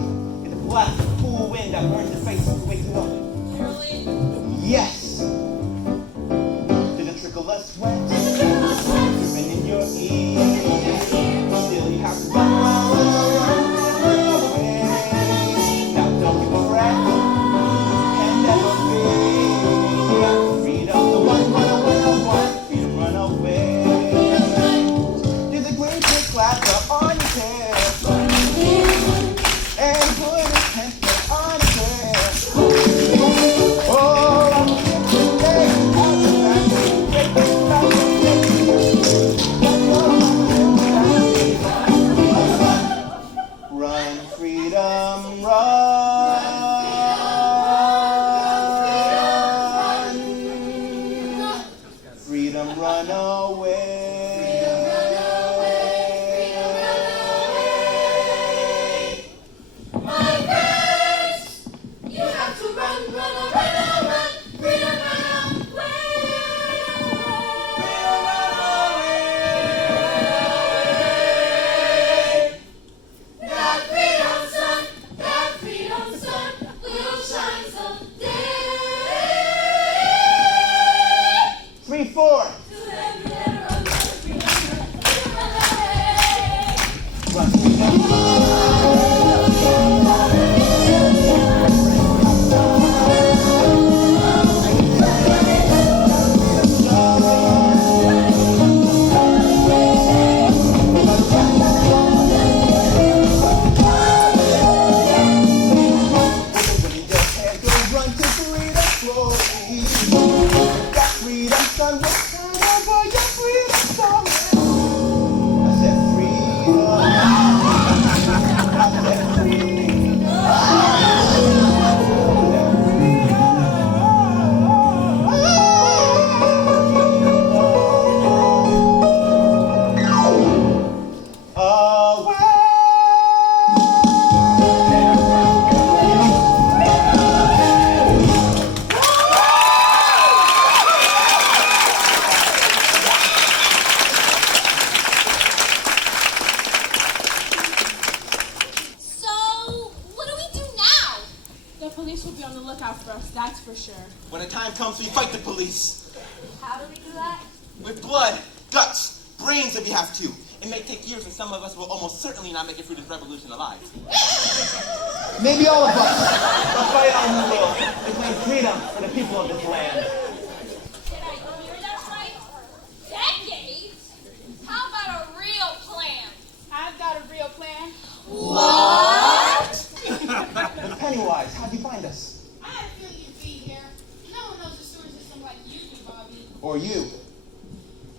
It's a blast of cool wind that burns your face and wakes you up. Really? Yes. There's a trickle of sweat dripping in your ear. Still you have to run away. Now don't give a crap. Can never be. Freedom, so run away. Freedom, run away. There's a great big clap up on your chest. And put a pencil on your chest. Oh, I'm run, freedom, run. Freedom, run away. My friends, you have to run, freedom, run away. That freedom sun will shine someday. 3, 4. Run, freedom, run to freedom slowly. That freedom sun will shine over your freedom slowly. I said freedom. I said freedom. That's for sure. When the time comes, we fight the police. How do we do that? With blood, guts, brains if you have to. It may take years and some of us will almost certainly not make it through this revolution alive. Maybe all of us. But fight on who will. To claim freedom for the people of this land. Did I hear that right? Decades? How about a real plan? I've got a real plan. What? Pennywise, how'd you find us? I feel you'd be here. No one knows the sewer system like you do, Bobby. Or you?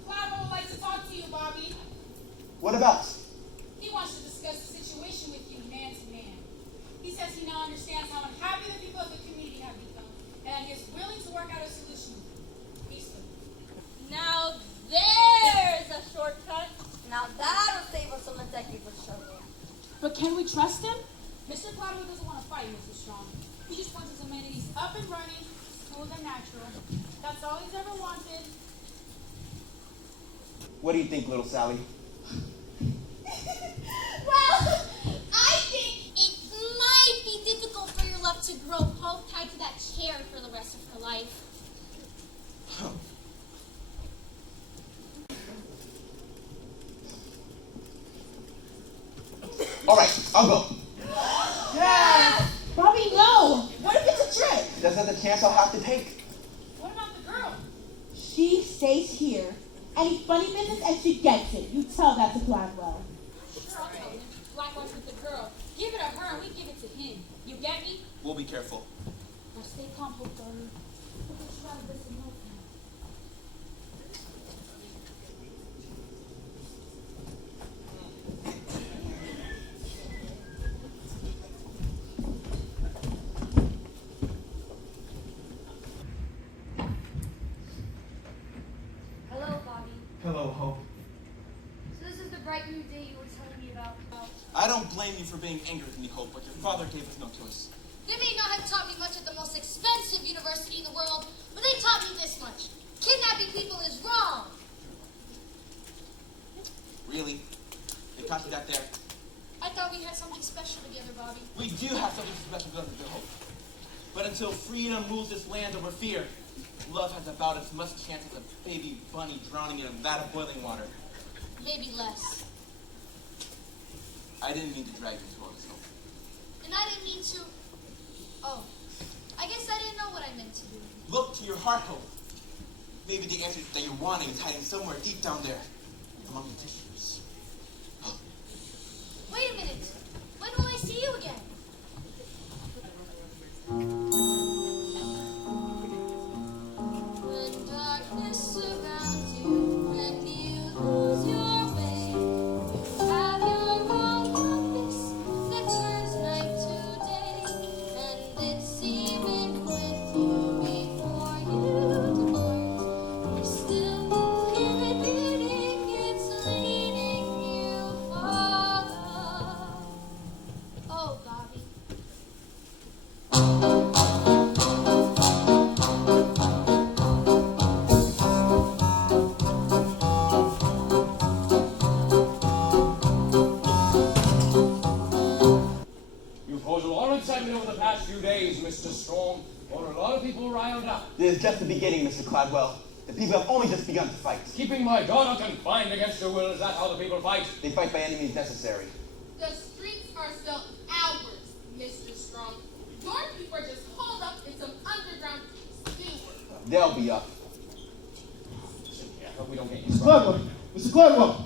Clive would like to talk to you, Bobby. What about? He wants to discuss the situation with you man to man. He says he now understands But can we trust him? Mr. Cladwell doesn't want to fight, Mrs. Strong. He just wants his amenities up and running, smooth and natural. That's all he's ever wanted. What do you think, little Sally? Well, I think it might be difficult for your love to grow hope tied to that chair for the rest of her life. All right, I'll go. Yeah! Bobby, no! What if it's a trick? That's not the chance I'll have to take. What about the girl? She stays here. Any funny business and she gets it. You tell that to Gladwell. Sure, I'll tell him. Likewise with the girl. Give it to her and we give it to him. You get me? We'll be careful. Now stay calm, Hope, darling. We'll get you out of this in no time. Hello, Bobby. Hello, Hope. So this is the bright new day you were telling me about. I don't blame you for being angry with me, Hope, but your father gave us no choice. They may not have taught me much at the most expensive university in the world, but they taught me this much. Kidnapping people is wrong. Really? They taught you that there? I thought we had something special together, Bobby. We do have something special together, Hope. But until freedom rules this land over fear, love has about as much chance as a baby bunny drowning in a vat of boiling water. Maybe less. I didn't mean to drag you into all this, Hope. And I didn't mean to... Oh, I guess I didn't know what I meant to do. Look to your heart, Hope. Maybe the answer that you're wanting is hiding somewhere deep down there, among the tissues. Wait a minute. When will I see you again? When darkness surrounds you and you lose your way, you have your own compass that turns night to day, and it's even with you before you depart. You still hear it beating, it's leading you far. Oh, Bobby. You've caused a lot of excitement over the past few days, Mr. Strong. Or a lot of people riled up. This is just the beginning, Mr. Cladwell. The people have only just begun to fight. Keeping my daughter confined against her will, is that how the people fight? They fight by any means necessary. The streets are still ours, Mr. Strong. Your people are just holed up in some underground sewer. They'll be up. Yeah, I hope we don't get Mr. Cladwell! Mr. Cladwell!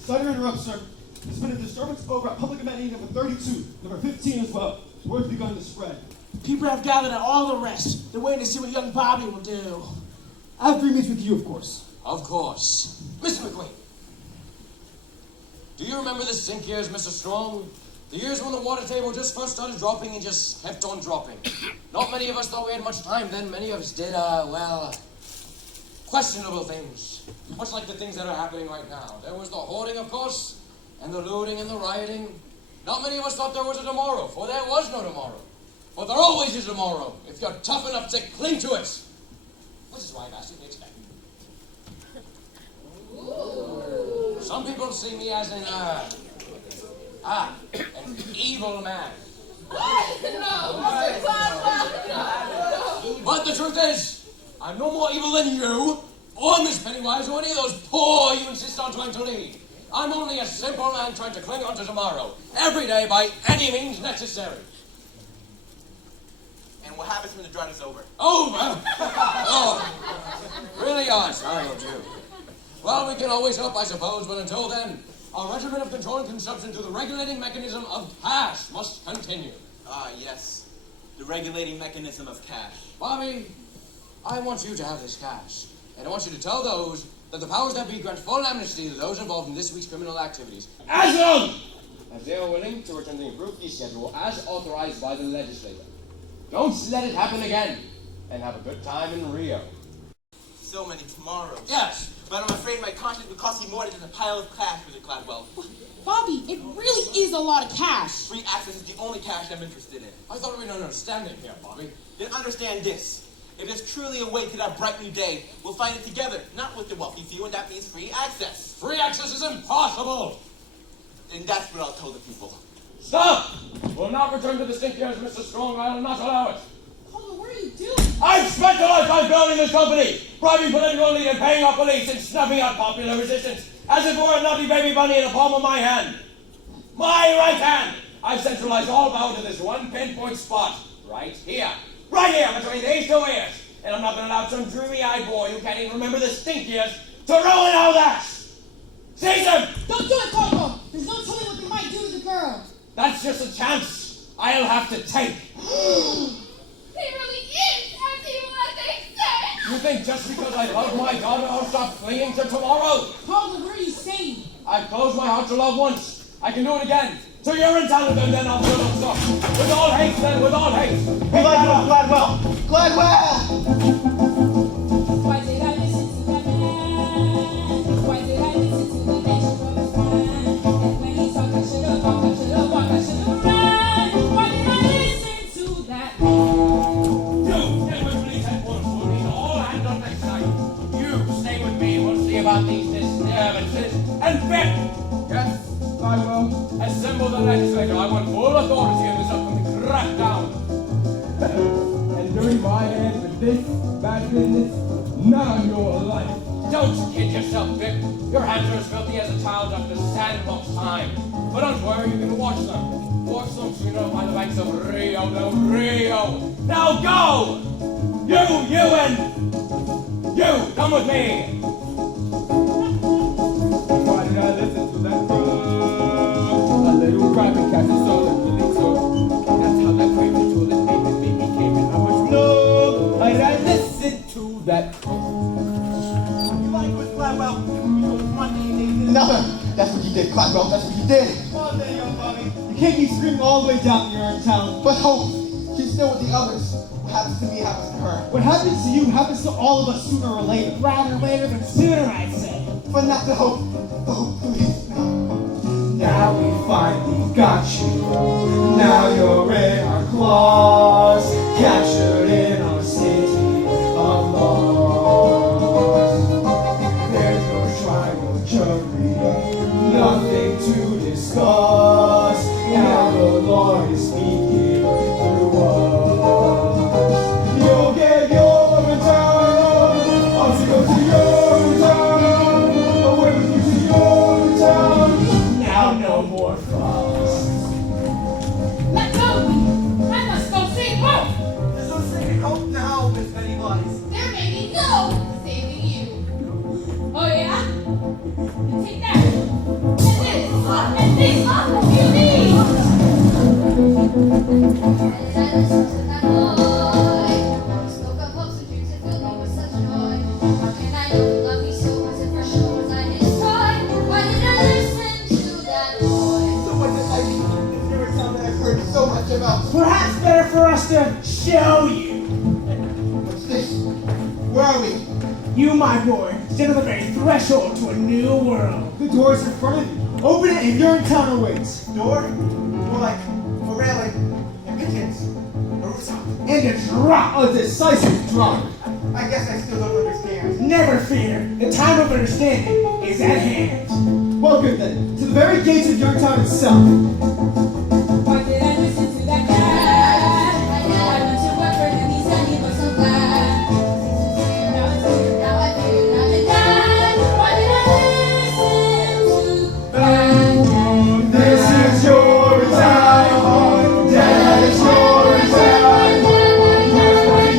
Sorry to interrupt, sir. There's been a disturbance over at public amenity number 32, number 15 as well. Word's begun to spread. People have gathered at all the rest. They're waiting to see what young Bobby will do. I have 3 meetings with you, of course. Of course. Mr. McQueen, do you remember the sink years, Mr. Strong? The years when the water table just first started dropping and just kept on dropping. Not many of us thought we had much time then. Many of us did, questionable things. Much like the things that are happening right now. There was the hoarding, of course, and the looting and the rioting. Not many of us thought there was a tomorrow, for there was no tomorrow. But there always is tomorrow, if you're tough enough to cling to it. Which is why I've asked you to expect. Some people see me as an evil man. But the truth is, I'm no more evil than you, or Miss Pennywise, or any of those poor you insist on trying to lead. I'm only a simple man trying to cling on to tomorrow, every day by any means necessary. And what happens when the drought is over? Over? Oh, really are sorry, aren't you? Well, we can always hope, I suppose, but until then, our regimen of controlling consumption through the regulating mechanism of cash must continue. Ah, yes. The regulating mechanism of cash. Bobby, I want you to have this cash, and I want you to tell those that the powers that be grant full amnesty to those involved in this week's criminal activities, as long as they are willing to return the improved fee schedule as authorized by the legislator. Don't let it happen again, and have a good time in Rio. So many tomorrows. Yes. But I'm afraid my conscience would cost me more than a pile of cash, Mr. Cladwell. Bobby, it really is a lot of cash. Free access is the only cash I'm interested in. I thought we had an understanding here, Bobby. Then understand this. If there's truly a way to that bright new day, we'll find it together, not with the wealthy few, and that means free access. Free access is impossible! And that's what I'll tell the people. Stop! We'll not return to the sink years, Mr. Strong. I will not allow it. Pablo, what are you doing? I've spent a lifetime building this company, bribing political elite and paying off police and snuffing out popular resistance, as if we're a nutty baby bunny in the palm of my hand. My right hand! I've centralized all power to this one pinpoint spot. Right here. Right here, between these two ears. And I'm not going to allow some dreamy-eyed boy who can't even remember the stink years to ruin all that! Seize him! Don't do it, Pablo! There's no telling what they might do to the girl. That's just a chance I'll have to take. He really is as evil as they say. You think just because I love my daughter I'll stop clinging to tomorrow? Pablo, what are you saying? I've closed my heart to love once. I can do it again. So you're in town and then I'll build up stuff. With all haste then, with all haste. Gladwell! Gladwell! Why did I listen to that man? Why did I listen to the nation brother's man? And when he talked, I should've walked, I should've walked, I should've ran. Why did I listen to that man? You get with police headquarters, we'll need all hands on deck tonight. You stay with me, we'll see about these disturbances. And Vic! Yes? Gladwell? Assemble the legislature. I want full authority in this upcoming crackdown. And dirty my hands with this bad business, none of your life. Don't kid yourself, Vic. Your hands are as filthy as a child after sandbox time. But don't worry, you can wash them. Wash them soon enough by the banks of Rio del Rio. Now go! You and you, come with me. Why did I listen to that girl? A little rabbit catch a soul and really so. That's how that crazy tool that made me came in. How much love? Why did I listen to that? You like with Gladwell? No, that's what you did, Gladwell. That's what you did. Come on then, young Bobby. You can't keep screaming all the way down to Urinetown. But hope, she's still with the others. What happens to me happens to her. What happens to you happens to all of us sooner or later. Rather later than sooner, I'd say. But not the hope. The hope, please, no. Now we finally got you. Now you're in our claws, captured in our city of lost. There's no trial or jury, nothing to discuss. Now the Lord is speaking through us. You'll get your return. I'll go to your town. Away with you to your town. Now no more fuss. Let go! I must go save hope! There's no saving hope now, Miss Pennywise. There may be no saving you. Oh yeah? You take that. And this. You need. So what did I do? It's never something I've heard so much about. Perhaps better for us to show you. What's this? Where are we? You, my boy, stand on the very threshold to a new world. The door's in front of you. Open it and Urinetown awaits. Door? More like a railing. Impotence. A rooftop. And a drop. A decisive drop. I guess I still don't understand. Never fear. The time of understanding is at hand. Welcome then to the very gates of Urinetown itself. Why did I listen to that guy? I went to work for him, he said he was so glad. Now it's here, now I fear, now I die. Why did I listen to that guy? This is your town. That is your town.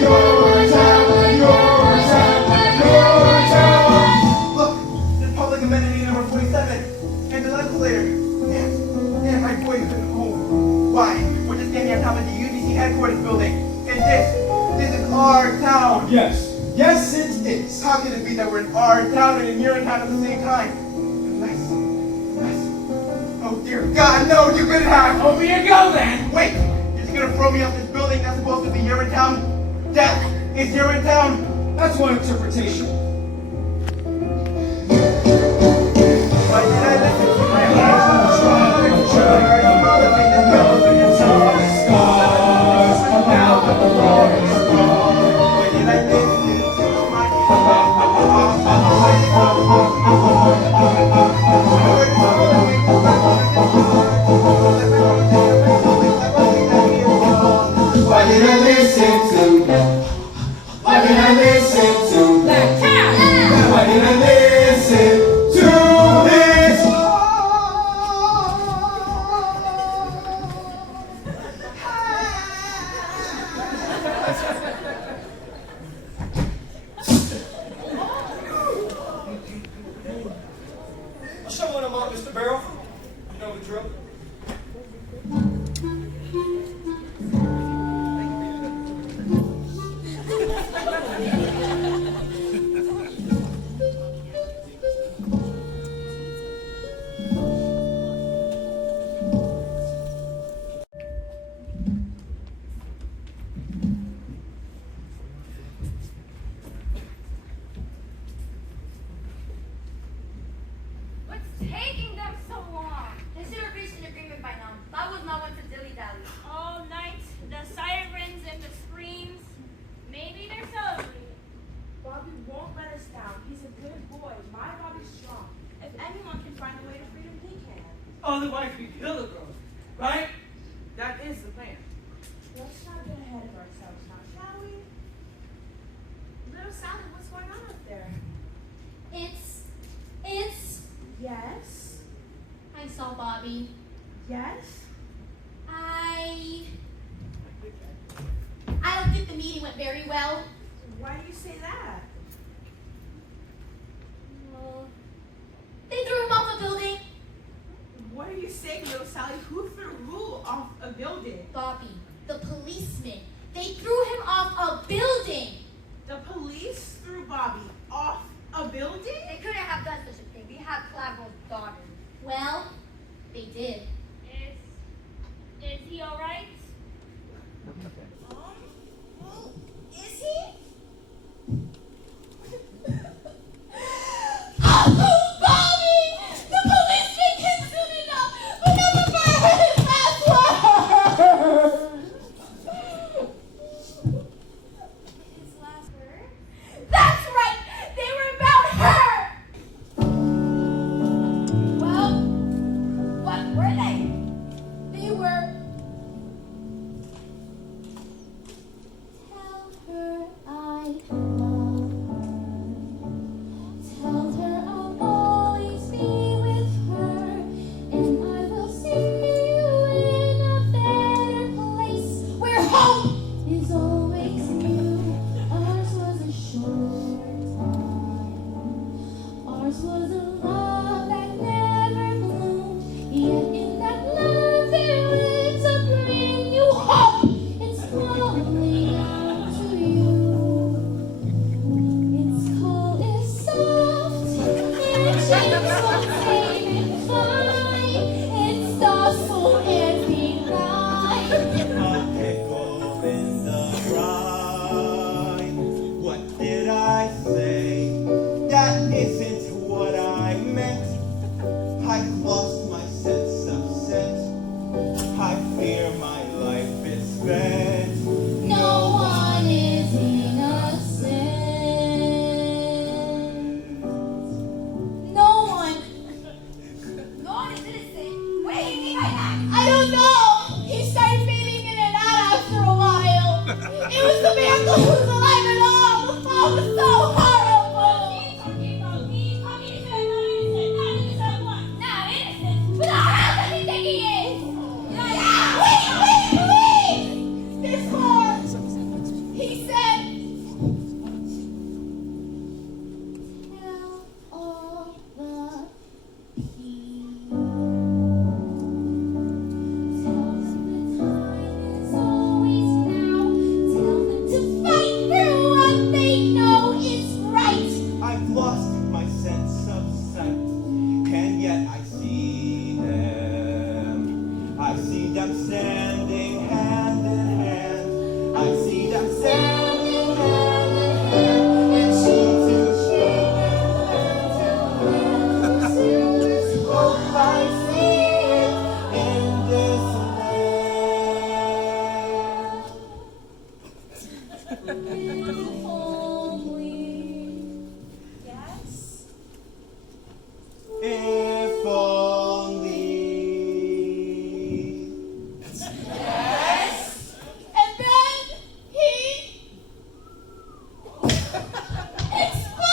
Your town. Your town. Your town. Look, there's public amenity number 47. And the legislator. Damn, my boy couldn't home. Why? We're just standing on top of the UBC headquarters building. And this is our town. Yes. Yes, it is. How can it be that we're in our town and in your town at the same time? Unless. Oh dear God, no, you couldn't have. Over you go then. Wait, you're just gonna throw me off this building that's supposed to be Urinetown? Death is Urinetown. That's one interpretation. Why did I listen to my heart? kill the girl, right? That is the plan. Let's not get ahead of ourselves now, shall we? Little Sally, what's going on up there? It's. Yes? I saw Bobby. Yes? I don't think the meeting went very well. Why do you say that? Well, they threw him off a building. What are you saying, little Sally? Who threw Rule off a building? Bobby, the policeman. They threw him off a building. The police threw Bobby off a building? They couldn't have done such a thing. We have collateral daughter. Well, they did. Is he all right? Well, is he? Oh, Bobby! The policeman can soon enough, but never mind his last word! His last word? That's right! They were about her! Well, what were they? They were... Tell her I love her. Tell her I'll always be with her, and I will see you in a better place where hope is always new. Ours was a short time. Ours was a love that never bloomed. Yet in that love there lives a brand new hope. It's calling out to you. Its call is soft and gentle, tame and fine. It's docile and benign. A pickle in the brine. What did I say? That isn't what I meant. I've lost my sense of scent. I fear my life is spent. No one is innocent. No one. No one is innocent. What do you mean by that? I don't know. He started fading in and out after a while. It was the miracle he was alive at all. The fall was so horrible. He's talking about me. How can you say I'm not innocent? Not innocent what? Not innocent. But how else does he think he is? Wait, please! There's more. He said, tell all the people. Tell them the time is always now. Tell them to fight through what they know is right. I've lost my sense of sight, and yet I see them. I see them standing hand in hand. I see them standing hand in hand, and she to shake and there's hope I see it in this land. If only. Yes? If only. Yes? And then he expired!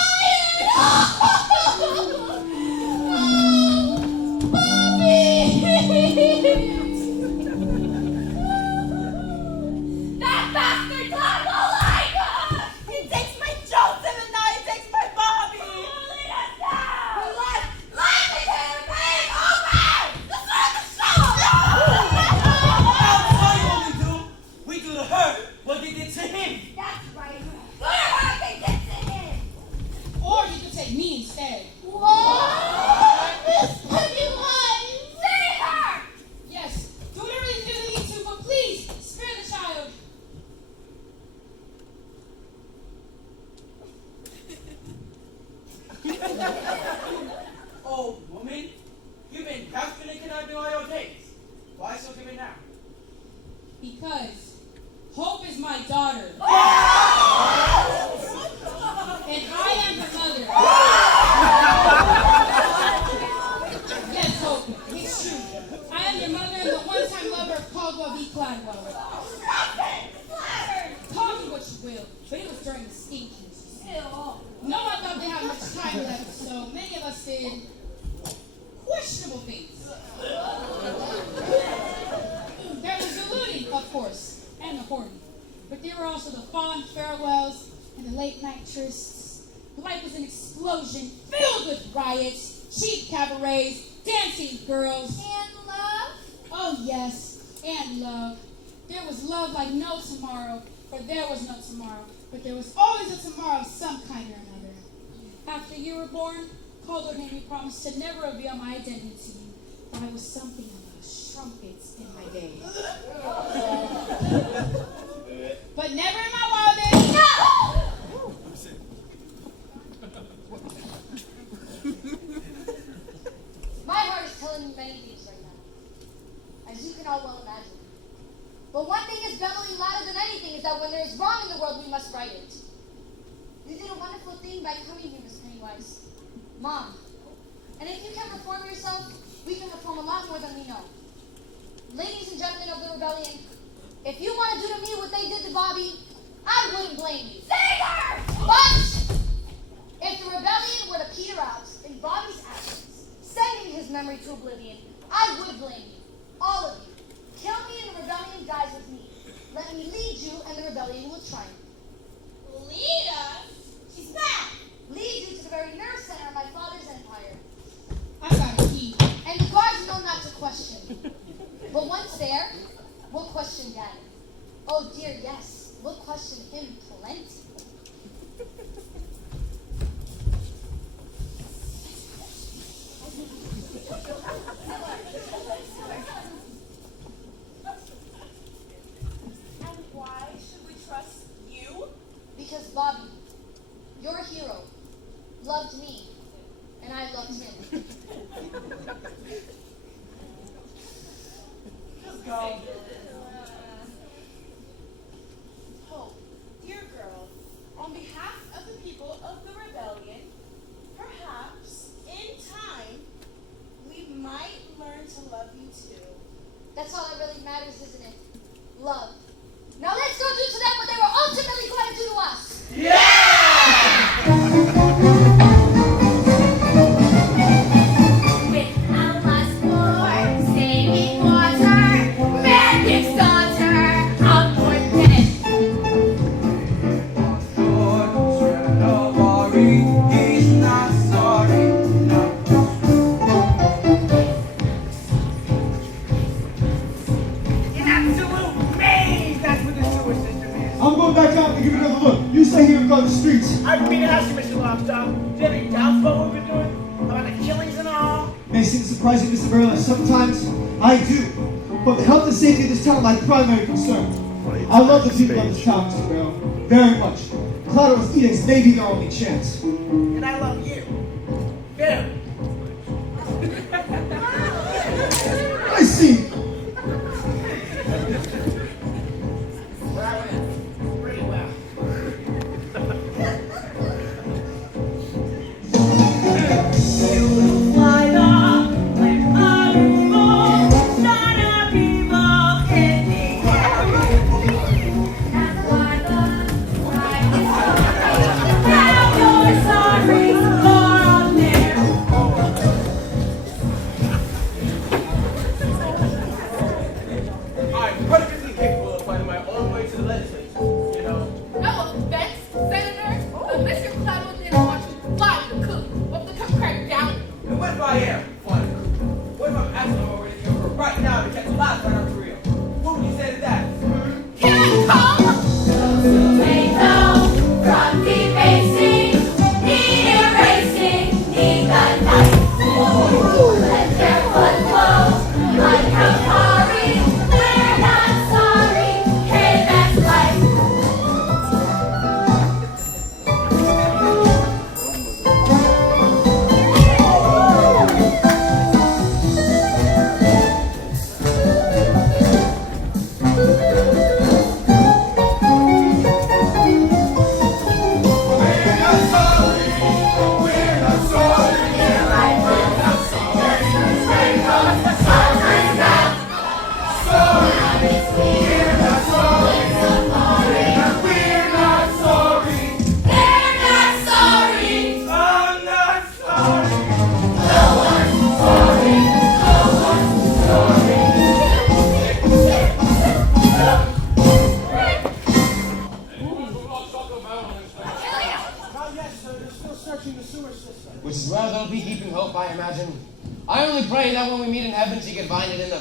That bastard died while I was! He takes my Joseph and now he takes my Bobby! Lead us down! Let me hear the pain over! This is the show! I'll tell you what we do. We do to her what they did to him. That's right. Good her they did to him! Or you could take me instead. What? Miss Pennywise! Save her! Yes, do whatever you feel you need to, but please spare the child. Oh, woman, you've been capturing and kidnapping all your days. Why so timid now? Because Hope is my daughter. And I am her mother. Yes, Hope, it's true. I am your mother and the one-time lover of Caldwell v. Gladwell. Call me what you will, but it was during the stink years. No one thought they had much time left, so many of us did questionable things. There was the looting, of course, and the hoarding. But there were also the fond farewells and the late-night trysts. Life was an explosion filled with riots, cheap cabarets, dancing girls. And love? Oh, yes, and love. There was love like no tomorrow, for there was no tomorrow. But there was always a tomorrow of some kind or another. After you were born, Calder made me promise to never reveal my identity to you, that I was something of a strumpet in my day. But never in my wildest. No! My heart is telling me many things right now, as you can all well imagine. But one thing is bellowing louder than anything is that when there is wrong in the world, we must right it. You did a wonderful thing by coming here, Miss Pennywise. Mom, and if you can reform yourself, we can reform a lot more than we know. Ladies and gentlemen of the rebellion, if you want to do to me what they did to Bobby, I wouldn't blame you. Saber! But if the rebellion were to peter out in Bobby's absence, sending his memory to oblivion, I would blame you. All of you. Kill me and the rebellion dies with me. Let me lead you and the rebellion will triumph. Lead us? She's back! Lead you to the very nerve center of my father's empire. I got a key. And the guards know not to question. But once there, we'll question Daddy. Oh dear, yes, we'll question him plenty. And why should we trust you? Because Bobby, your hero, loved me, and I loved him. Just go. Hope, dear girl, on behalf of the people of the rebellion, perhaps in time we might learn to love you too. That's all that really matters, isn't it? Love. Now let's go do to them what they were ultimately going to do to us. With a lust for saving water, magic's daughter of Portland. He's not sorry. In absolute maze, that's what the sewer system is. I'm going back out and give it another look. You stay here and guard the streets. I've been to ask you, Mr. Lobster. Do you have any doubts about what we're doing? About the killings and all? May seem surprising, Mr. Barrel, sometimes I do. But the health and safety of this town are my primary concern. I love the people of this town, Mr. Barrel, very much. Cloudless edicts may be their only chance. And I love you. Very. I see. Well, pretty well. You fly off like a remote, son of evil in the air. That's why the light is Now you're sorry.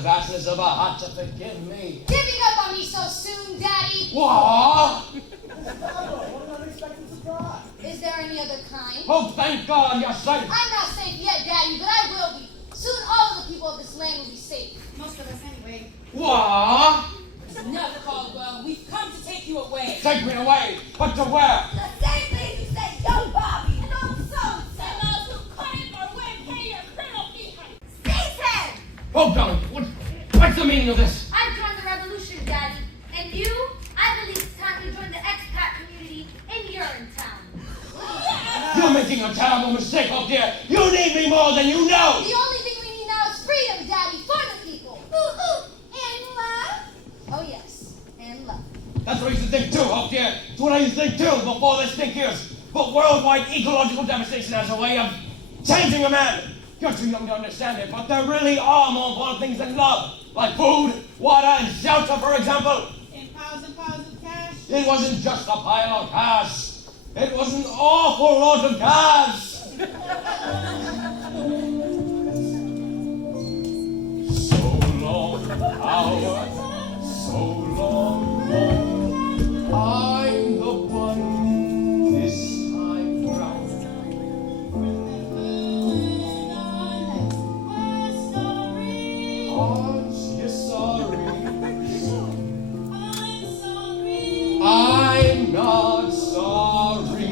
vastness of her heart to forgive me. Giving up on me so soon, Daddy? What? What an unexpected surprise. Is there any other kind? Oh, thank God, you're safe. I'm not safe yet, Daddy, but I will be. Soon all of the people of this land will be safe. Most of us anyway. What? Enough, Caldwell. We've come to take you away. Take me away, but to where? The same place you said young Bobby and old so-and-so. And those who couldn't or wouldn't pay your criminal fee. Statehead! Oh, darling, what's the meaning of this? I've joined the revolution, Daddy. And you? I believe it's time to join the expat community in Urinetown. You're making a terrible mistake up there. You need me more than you know. The only thing we need now is freedom, Daddy, for the people. And love? Oh, yes, and love. That's what I used to think too, up there. It's what I used to think too before this thing here. But worldwide ecological devastation has a way of changing a man. You're too young to understand it, but there really are more important things than love. Like food, water, and shelter, for example. And piles of cash. It wasn't just a pile of cash. It was an awful lot of cash. So long, Howard. So long, Mom. I'm the one this time round. Aren't you sorry? I'm not sorry.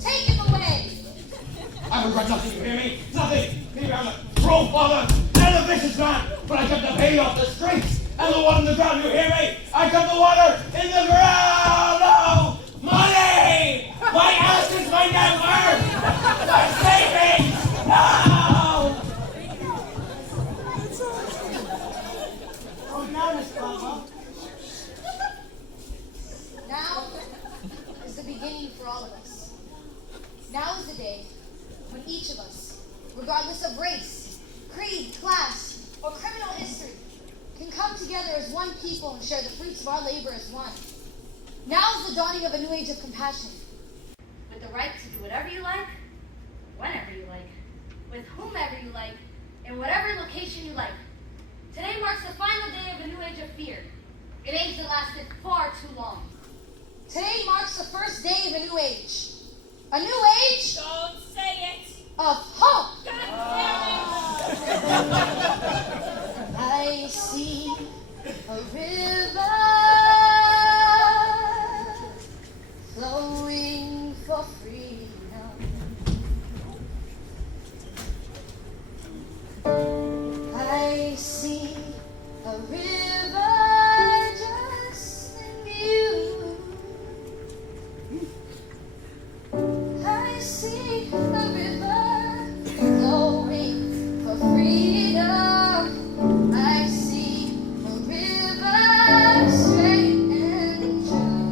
Take him away. I regret nothing, you hear me? Nothing. Maybe I'm a pro father and a vicious man, but I kept the hay off the streets and the water in the ground, you hear me? I kept the water in the ground! Oh, money! My ass is my net worth! My savings! No! Now is the beginning for all of us. Now is the day when each of us, regardless of race, creed, class, or criminal history, can come together as one people and share the fruits of our labor as one. Now is the dawning of a new age of compassion. With the right to do whatever you like, whenever you like, with whomever you like, in whatever location you like. Today marks the final day of a new age of fear. An age that lasted far too long. Today marks the first day of a new age. A new age Don't say it. of hope. God damn I see a river flowing for freedom. I see a river just in you. I see a river flowing for freedom. I see a river straight and true.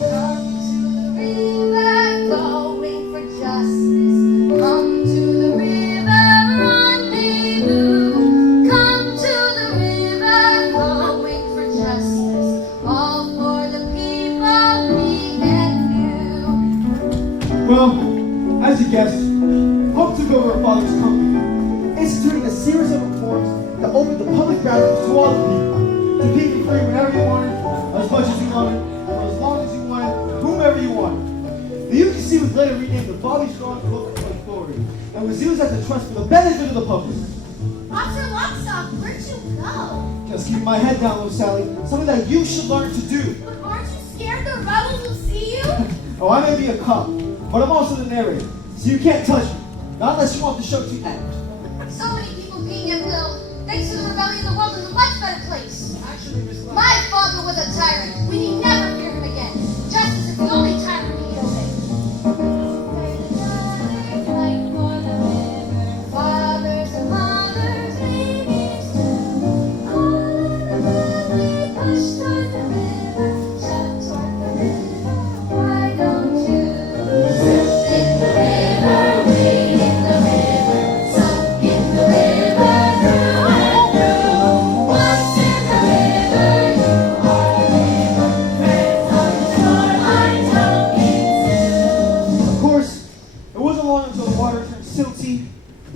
Come to the river flowing for justice. Come to the river rendezvous. Come to the river flowing for justice. All for the people, me and you. Well, as you guessed, Hope took over her father's company, instituting a series of reforms that opened the public bathrooms to all the people, to pee for free whenever you wanted, as much as you wanted, for as long as you wanted, whomever you wanted. The UPC was later renamed the Bobby Strong Local Authority and was used as a trust for the benefit of the public. Officer Lockstock, where'd you go? Just keep my head down, little Sally, something that you should learn to do. But aren't you scared the rebels will see you? Oh, I may be a cop, but I'm also the narrator, so you can't touch me. Not unless you want the show to end. So many people being at will. Thanks to the rebellion, the world is a much better place. Actually, Miss Lyle. My father was a tyrant. We need never fear him again. Justice is the only tyrant we need obey. Fathers and mothers, babies too. All in the family, push toward the river, shout toward the river. Why don't you sit in the river, wade in the river, soak in the river, through and through. Once in the river, you are a river friend.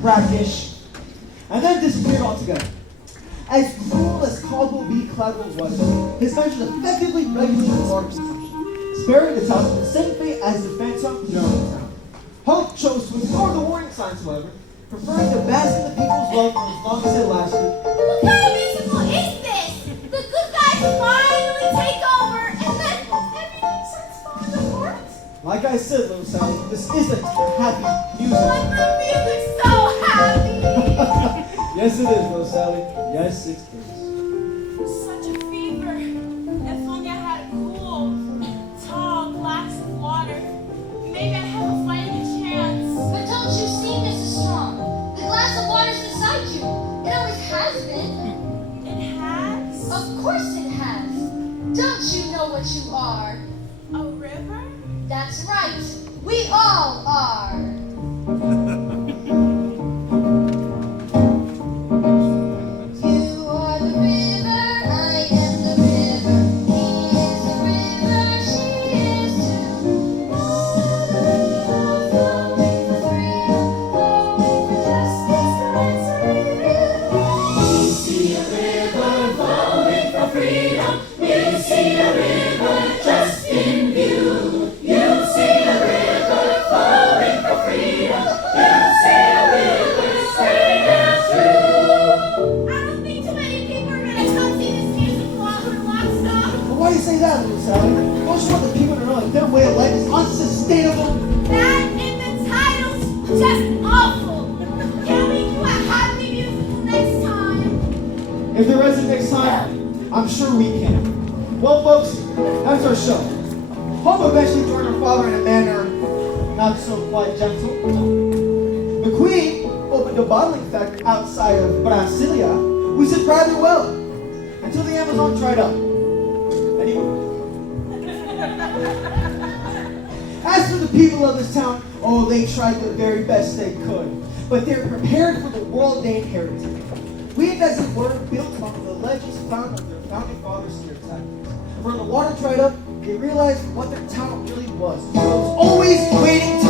brackish, and then disappeared altogether. As cruel as Caldwell B. Cladwell was, his measures effectively regulated water consumption, sparing the town the same fate as the phantom Urinetown. Hope chose to ignore the warning signs, however, preferring to bask in the people's love for as long as it lasted. What kind of musical is this? The good guys finally take over, and then everything starts falling apart? Like I said, little Sally, this isn't a happy music. But the music's so happy! Yes, it is, little Sally. Yes, it is. Such a fever. If only I had a cool, tall glass of water. Maybe I'd have a fighting chance. But don't you see, Mrs. Strong? The glass of water's beside you. It always has been. It has? Of course it has. Don't you know what you are? A river? That's right. We all are. You are the river, I am the river. He is the river, she is too. Flowing for freedom, flowing for justice, let's read it. We see a river flowing for freedom. We see a river just in view. You see a river flowing for freedom. You see a river straight and true. I don't think too many people are gonna come see this musical on Woodstock. But why do you say that, little Sally? Don't you want the people to know that their way of life is unsustainable? That and the title's just awful. Can we do a happy musical next time? If there is a next time, I'm sure we can. Well, folks, that's our show. Hope eventually joined her father in a manner not so quite gentle. The Queen opened a bottling factory outside of Brasilia, which did rather well, until the Amazon dried up. Anyway. As for the people of this town, oh, they tried the very best they could, but they were prepared for the world they inherited. We, as it were, built on the legends found of their founding fathers' steer tactics. When the water dried up, they realized what their town really was. It was always waiting to